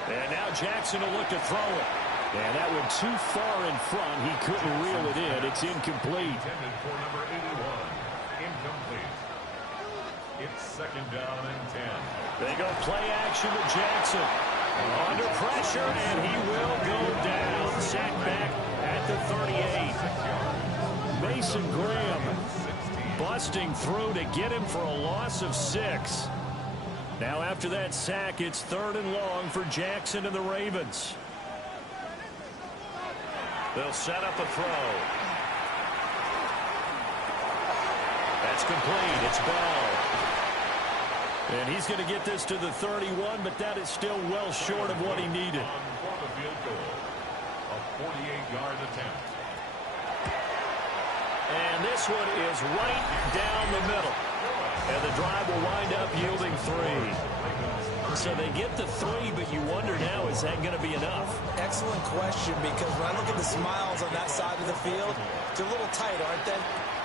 And now Jackson will look to throw it. And that went too far in front. He couldn't reel it in. It's incomplete. Intended for number 81. Incomplete. It's 2nd down and 10. They go play action to Jackson. Under pressure, and he will go down. Sacked back at the 38. Mason Graham busting through to get him for a loss of 6. Now after that sack, it's 3rd and long for Jackson and the Ravens. They'll set up a throw. That's complete. It's Bell. And he's going to get this to the 31, but that is still well short of what he needed. For the field goal. A 48-yard attempt. And this one is right down the middle. And the drive will wind up yielding 3. So they get the 3, but you wonder now, is that going to be enough? Excellent question, because when I look at the smiles on that side of the field, they're a little tight, aren't they?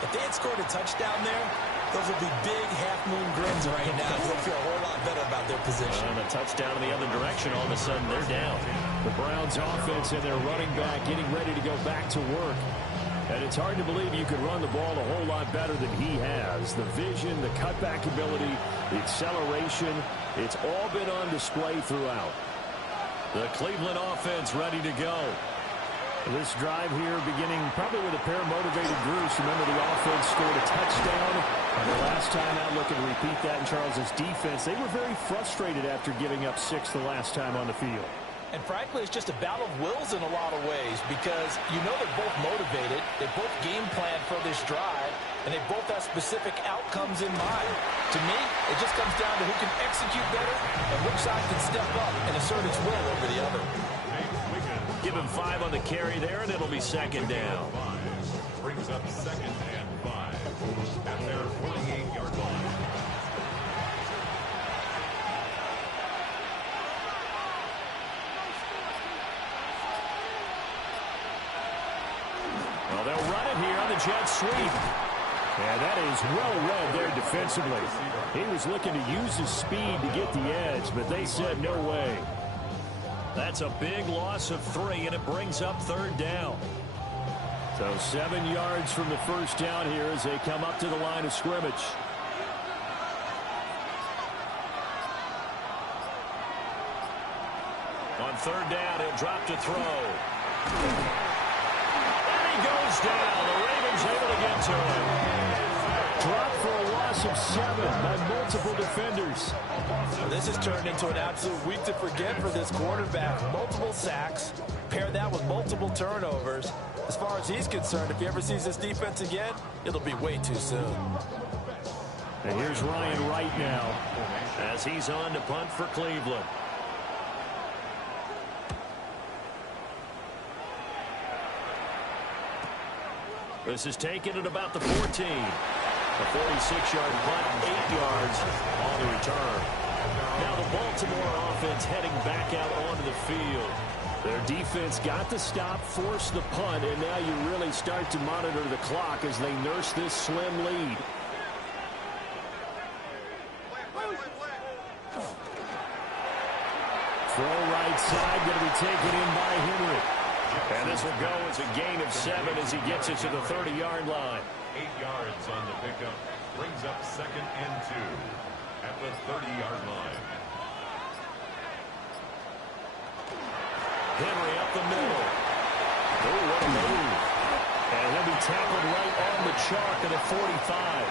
If they had scored a touchdown there, those would be big half-moon grins right now. They'll feel a whole lot better about their position. And a touchdown in the other direction, all of a sudden they're down. The Browns offense and their running back getting ready to go back to work. And it's hard to believe you could run the ball a whole lot better than he has. The vision, the cutback ability, the acceleration, it's all been on display throughout. The Cleveland offense ready to go. This drive here beginning probably with a pair of motivated groups. Remember, the offense scored a touchdown. And the last time out, looking to repeat that in Charles' defense. They were very frustrated after giving up 6 the last time on the field. And frankly, it's just a battle of wills in a lot of ways, because you know they're both motivated, they both game plan for this drive, and they both have specific outcomes in mind. To me, it just comes down to who can execute better and which side can step up and assert its will over the other. Give him 5 on the carry there, and it'll be second down. Brings up second and 5 at their 48-yard line. Well, they'll run it here on the jet sweep. And that is well read there defensively. He was looking to use his speed to get the edge, but they said no way. That's a big loss of 3, and it brings up third down. So 7 yards from the first down here as they come up to the line of scrimmage. On third down, he'll drop to throw. He goes down. The Ravens able to get to him. Dropped for a loss of 7 by multiple defenders. This has turned into an absolute week to forget for this quarterback. Multiple sacks. Pair that with multiple turnovers. As far as he's concerned, if he ever sees this defense again, it'll be way too soon. And here's Ryan Wright now as he's on to punt for Cleveland. This is taken at about the 14. A 46-yard punt, 8 yards on the return. Now the Baltimore offense heading back out onto the field. Their defense got the stop, forced the punt, and now you really start to monitor the clock as they nurse this slim lead. Throw right side, going to be taken in by Henry. And this will go as a gain of 7 as he gets it to the 30-yard line. 8 yards on the pickup. Brings up second and 2 at the 30-yard line. Henry up the middle. Oh, what a move. And he'll be tackled right on the chalk at a 45.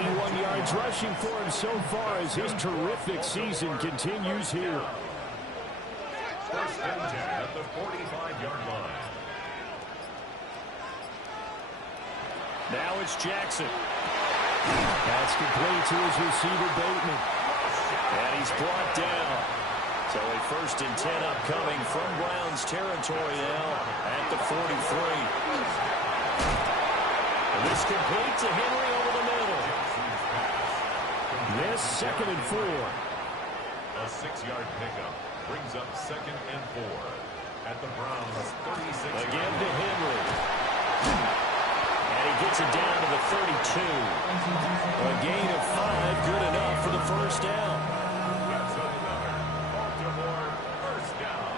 81 yards rushing for him so far as his terrific season continues here. First and 10 at the 45-yard line. Now it's Jackson. That's complete to his receiver, Bateman. And he's brought down. So a first and 10 upcoming from Browns territory now at the 43. And this complete to Henry over the middle. This second and 4. A 6-yard pickup brings up second and 4 at the Browns 36. Again to Henry. And he gets it down to the 32. A gain of 5, good enough for the first down. That's another Baltimore first down.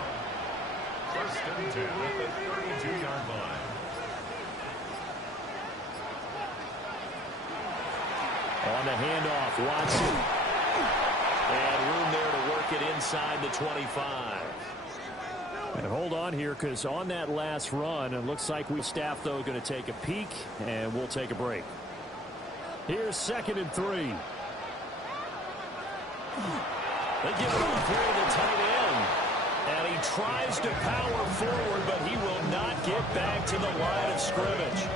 First and 10 at the 32-yard line. On the handoff, Watson. And room there to work it inside the 25. And hold on here, because on that last run, it looks like staff, though, going to take a peek, and we'll take a break. Here's second and 3. They give it off here to the tight end. And he tries to power forward, but he will not get back to the line of scrimmage.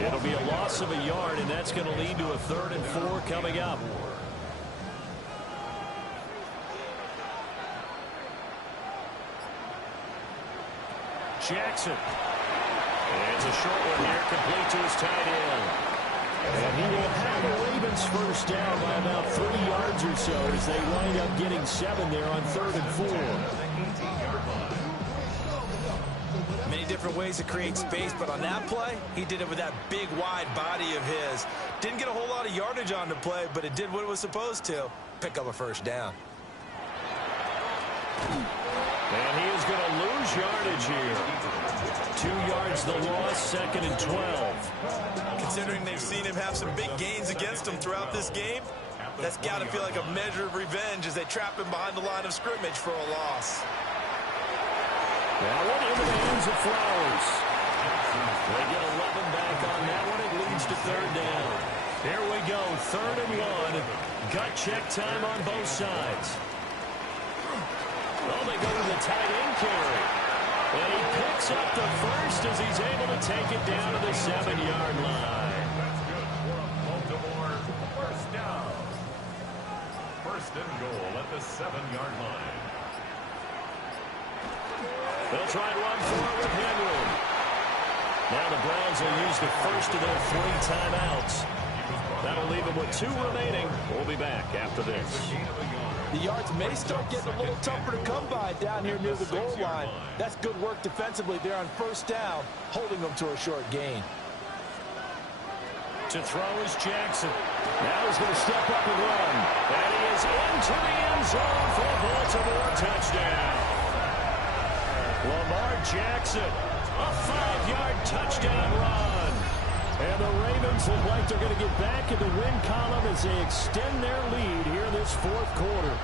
It'll be a loss of a yard, and that's going to lead to a 3rd and 4 coming up. Jackson. And it's a short one here, complete to his tight end. And he will have the Ravens first down by about 3 yards or so as they wind up getting 7 there on 3rd and 4. Many different ways to create space, but on that play, he did it with that big, wide body of his. Didn't get a whole lot of yardage on the play, but it did what it was supposed to. Pick up a first down. And he is going to lose yardage here. 2 yards the loss, 2nd and 12. Considering they've seen him have some big gains against them throughout this game, that's got to feel like a measure of revenge as they trap him behind the line of scrimmage for a loss. That one into the hands of Flowers. They get 11 back on that one. It leads to 3rd down. Here we go, 3rd and 1. Gut check time on both sides. Well, they go to the tight end carry. And he picks up the first as he's able to take it down to the 7-yard line. That's good for a Baltimore first down. 1st and goal at the 7-yard line. They'll try and run for it with Henry. Now the Browns will use the first of their 3 timeouts. That'll leave them with 2 remaining. We'll be back after this. The yards may start getting a little tougher to come by down here near the goal line. That's good work defensively there on 1st down, holding them to a short gain. To throw is Jackson. Now he's going to step up and run. And he is into the end zone for a Baltimore touchdown. Lamar Jackson, a 5-yard touchdown run. And the Ravens look like they're going to get back in the win column as they extend their lead here this 4th quarter.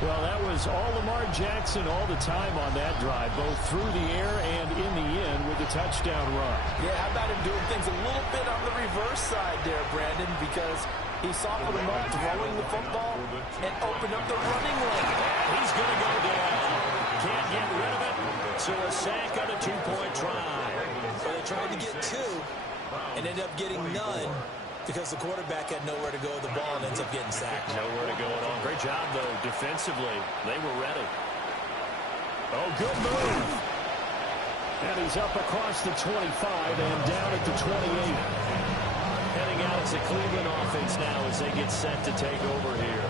Well, that was all Lamar Jackson all the time on that drive, both through the air and in the end with the touchdown run. Yeah, how about him doing things a little bit on the reverse side there, Brandon, because he softened him up, throwing the football, and opened up the running lane. He's going to go down. Can't get rid of it. So a sack on a 2-point try. But they tried to get 2 and ended up getting none because the quarterback had nowhere to go with the ball and ends up getting sacked. Nowhere to go at all. Great job, though, defensively. They were ready. Oh, good move. And he's up across the 25 and down at the 28. Heading out as the Cleveland offense now as they get set to take over here.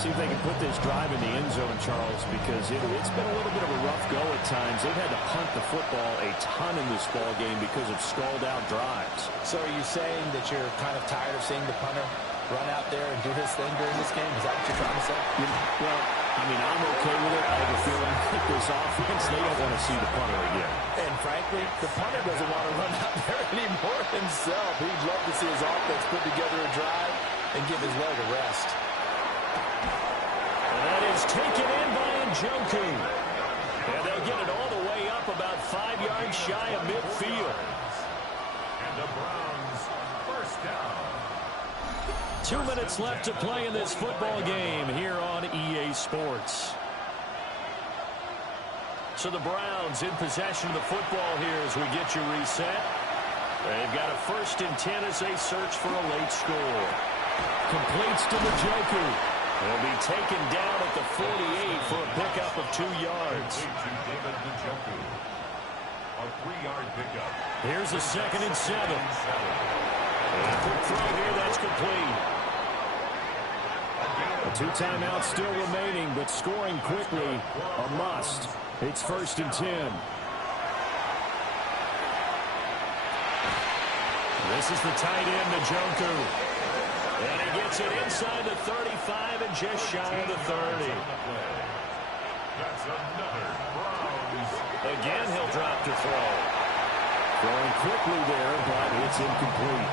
See if they can put this drive in the end zone, Charles, because it's been a little bit of a rough go at times. They've had to punt the football a ton in this ball game because of stalled-out drives. So are you saying that you're kind of tired of seeing the punter run out there and do his thing during this game? Is that what you're trying to say? Well, I mean, I'm okay with it. I have a feeling that this offense, they don't want to see the punter again. And frankly, the punter doesn't want to run out there anymore himself. He'd love to see his offense put together a drive and give his leg a rest. And that is taken in by Njoku. And they'll get it all the way up about 5 yards shy of midfield. And the Browns first down. 2 minutes left to play in this football game here on EA Sports. So the Browns in possession of the football here as we get you reset. They've got a 1st and 10 as they search for a late score. Completes to Njoku. He'll be taken down at the 48 for a pickup of 2 yards. David Njoku. A 3-yard pickup. Here's a 2nd and 7. And a quick throw here, that's complete. 2 timeouts still remaining, but scoring quickly, a must. It's 1st and 10. This is the tight end, Njoku. And he gets it inside the 35 and just shy of the 30. That's another Browns. Again, he'll drop to throw. Throwing quickly there, but it's incomplete.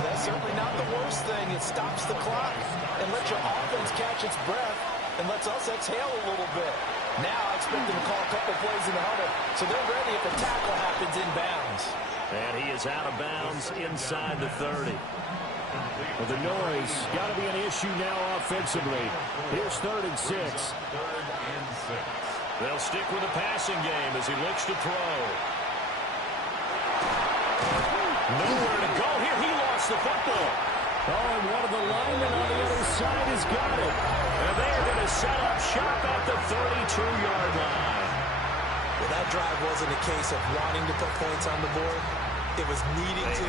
That's certainly not the worst thing. It stops the clock and lets your offense catch its breath and lets us exhale a little bit. Now I expect them to call a couple plays in the huddle, so they're ready if a tackle happens inbounds. And he is out of bounds inside the 30. Well, the noise got to be an issue now offensively. Here's 3rd and 6. They'll stick with the passing game as he looks to throw. Nowhere to go here. He lost the football. Oh, and one of the linemen on the other side has got it. And they are going to set up shop at the 32-yard line. Well, that drive wasn't a case of wanting to put points on the board. It was needing to,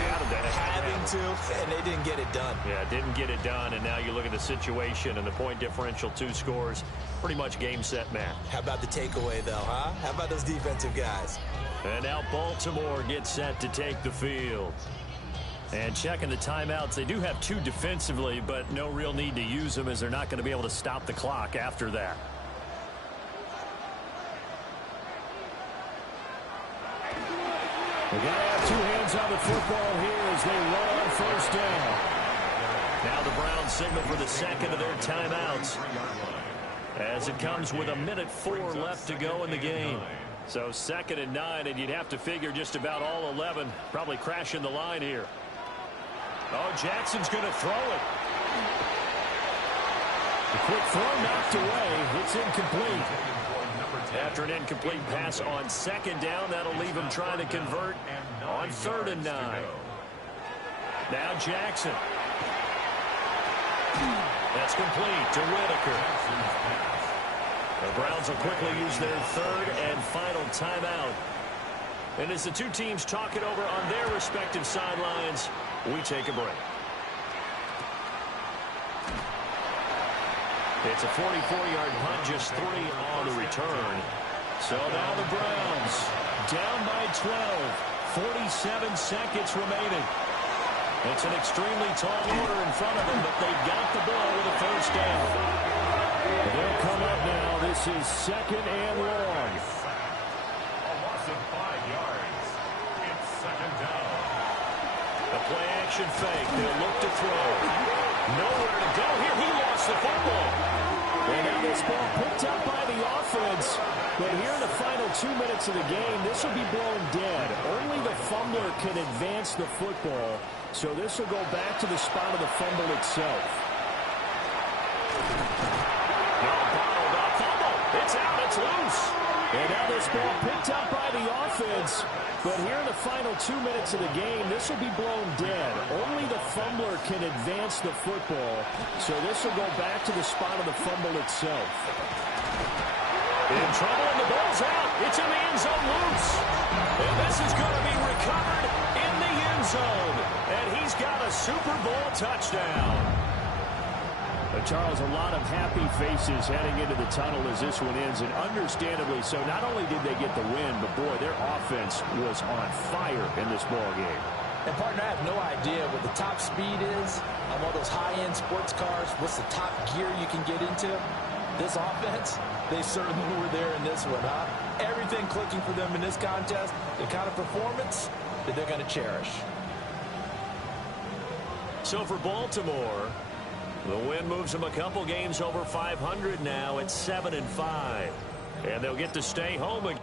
having to, and they didn't get it done. Yeah, didn't get it done, and now you look at the situation and the point differential, 2 scores, pretty much game, set, match. How about the takeaway, though, huh? How about those defensive guys? And now Baltimore gets set to take the field. And checking the timeouts, they do have 2 defensively, but no real need to use them as they're not going to be able to stop the clock after that. They got to have 2 hands on the football here as they run on first down. Now the Browns signal for the second of their timeouts, as it comes with 1:04 left to go in the game. So 2nd and 9, and you'd have to figure just about all 11 probably crashing the line here. Oh, Jackson's going to throw it. The quick throw knocked away. It's incomplete. After an incomplete pass on 2nd down, that'll leave him trying to convert on 3rd and 9. Now Jackson. That's complete to Whitaker. The Browns will quickly use their 3rd and final timeout. And as the 2 teams talk it over on their respective sidelines, we take a break. It's a 44-yard punt, just 3 on the return. So now the Browns down by 12, 47 seconds remaining. It's an extremely tall order in front of them, but they've got the ball with a first down. They'll come up now. This is 2nd and long. A loss of 5 yards. It's 2nd down. The play action fake. They'll look to throw. Nowhere to go here. He lost the football. And now this ball picked up by the offense. But here in the final 2 minutes of the game, this will be blown dead. Only the fumbler can advance the football. So this will go back to the spot of the fumble itself. Bottled up fumble. It's out. It's loose. And now this ball picked up by the offense. But here in the final 2 minutes of the game, this will be blown dead. Only the fumbler can advance the football. So this will go back to the spot of the fumble itself. In trouble, and the ball's out. It's in the end zone loose. And this is going to be recovered in the end zone. And he's got a Super Bowl touchdown. Charles, a lot of happy faces heading into the tunnel as this one ends, and understandably so. Not only did they get the win, but boy, their offense was on fire in this ball game. And partner, I have no idea what the top speed is on one of those high-end sports cars. What's the top gear you can get into? This offense, they certainly were there in this one, huh? Everything clicking for them in this contest, the kind of performance that they're going to cherish. So for Baltimore, the win moves them a couple games over 500 now at 7-5. And they'll get to stay home again.